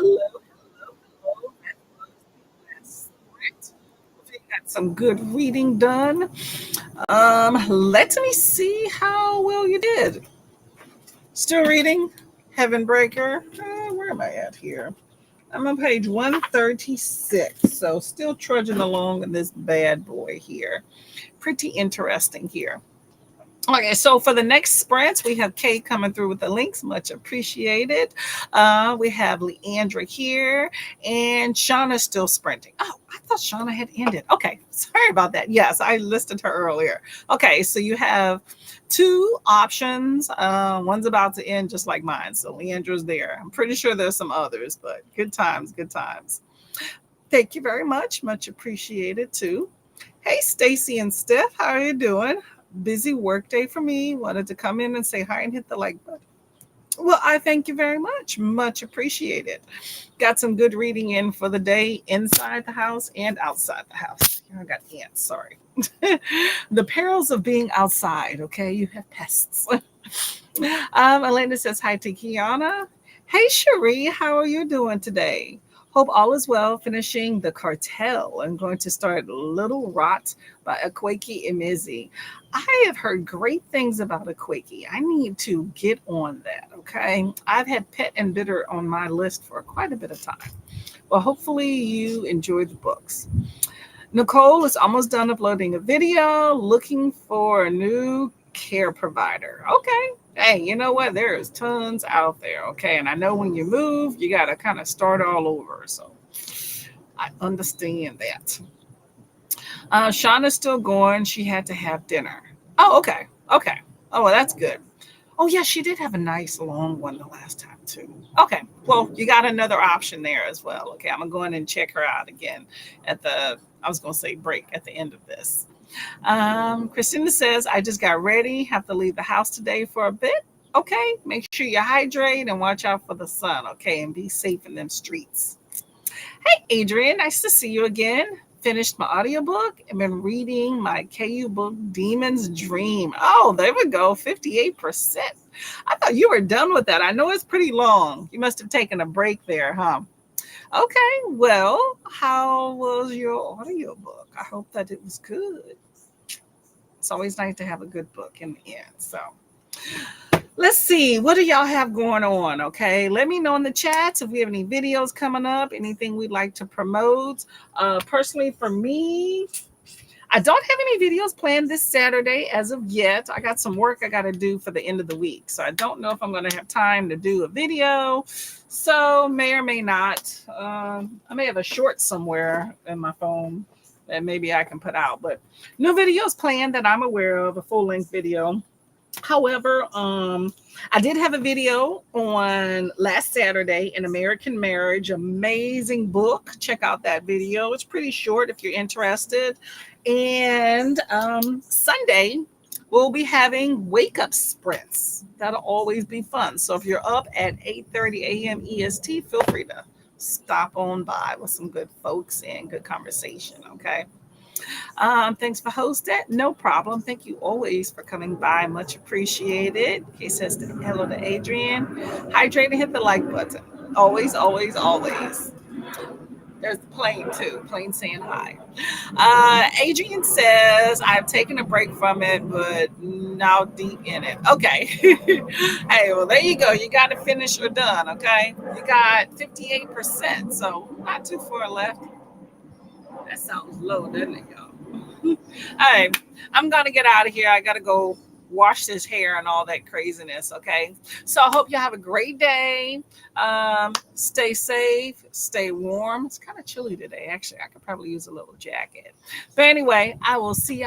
Hello, hello. That was the last sprint. We got some good reading done. Let me see how well you did. Still reading Heaven Breaker. Where am I at here? I'm on page 136. So still trudging along in this bad boy here. Pretty interesting here. Okay, so for the next sprints, we have Kate coming through with the links. Much appreciated. We have Leandra here, and Shauna's still sprinting. Oh, I thought Shauna had ended. Okay, sorry about that. Yes, I listed her earlier. Okay, so you have two options. One's about to end just like mine. So Leandra's there. I'm pretty sure there's some others, but good times, good times. Thank you very much. Much appreciated too. Hey, Stacy and Steph, how are you doing? Busy work day for me. Wanted to come in and say hi and hit the like button. Well, I thank you very much. Much appreciated. Got some good reading in for the day inside the house and outside the house. I got ants, sorry. The perils of being outside, okay? You have pests. Elena says hi to Kiana. Hey, Cherie, how are you doing today? Hope all is well. Finishing The Cartel. I'm going to start Little Rot by Akweki Emezi. I have heard great things about Akweki. I need to get on that, okay? I've had Pet and Bitter on my list for quite a bit of time. Well, hopefully you enjoy the books. Nicole is almost done uploading a video looking for a new care provider. Okay. Hey, you know what? There's tons out there. Okay. And I know when you move, you got to kind of start all over. So I understand that. Shauna's still going. She had to have dinner. Oh, okay. Okay. Oh, well, that's good. Oh, yeah, she did have a nice long one the last time, too. Okay. Well, you got another option there as well. Okay. I'm going to go in and check her out again I was going to say break at the end of this. Christina says, I just got ready. Have to leave the house today for a bit. Okay. Make sure you hydrate and watch out for the sun. Okay. And be safe in them streets. Hey, Adrian. Nice to see you again. Finished my audiobook and been reading my KU book, Demon's Dream. Oh, there we go. 58%. I thought you were done with that. I know it's pretty long. You must have taken a break there, huh? Okay, well, how was your audiobook? I hope that it was good. It's always nice to have a good book in the end. So let's see, what do y'all have going on? Okay, let me know in the chats if we have any videos coming up, anything we'd like to promote. Personally, for me, I don't have any videos planned this Saturday as of yet. I got some work I got to do for the end of the week. So I don't know if I'm going to have time to do a video. So may or may not. I may have a short somewhere in my phone that maybe I can put out. But no videos planned that I'm aware of, a full-length video. However, I did have a video on last Saturday, An American Marriage, amazing book. Check out that video. It's pretty short if you're interested. And Sunday, we'll be having wake up sprints. That'll always be fun. So if you're up at 8:30 a.m. EST, feel free to stop on by with some good folks and good conversation. Okay. Thanks for hosting. No problem. Thank you always for coming by. Much appreciated. Kay says hello to Adrian. Hydrate and hit the like button. Always, always, always. There's the plane too. Plane saying hi. Adrian says I've taken a break from it, but now deep in it. Okay. Hey, well there you go. You got to finish or done. Okay. You got 58%, so not too far left. That sounds low, doesn't it, y'all? All right, I'm gonna get out of here. I gotta go wash this hair and all that craziness. Okay, so I hope you have a great day. Stay safe, stay warm. It's kind of chilly today. Actually, I could probably use a little jacket. But anyway, I will see y'all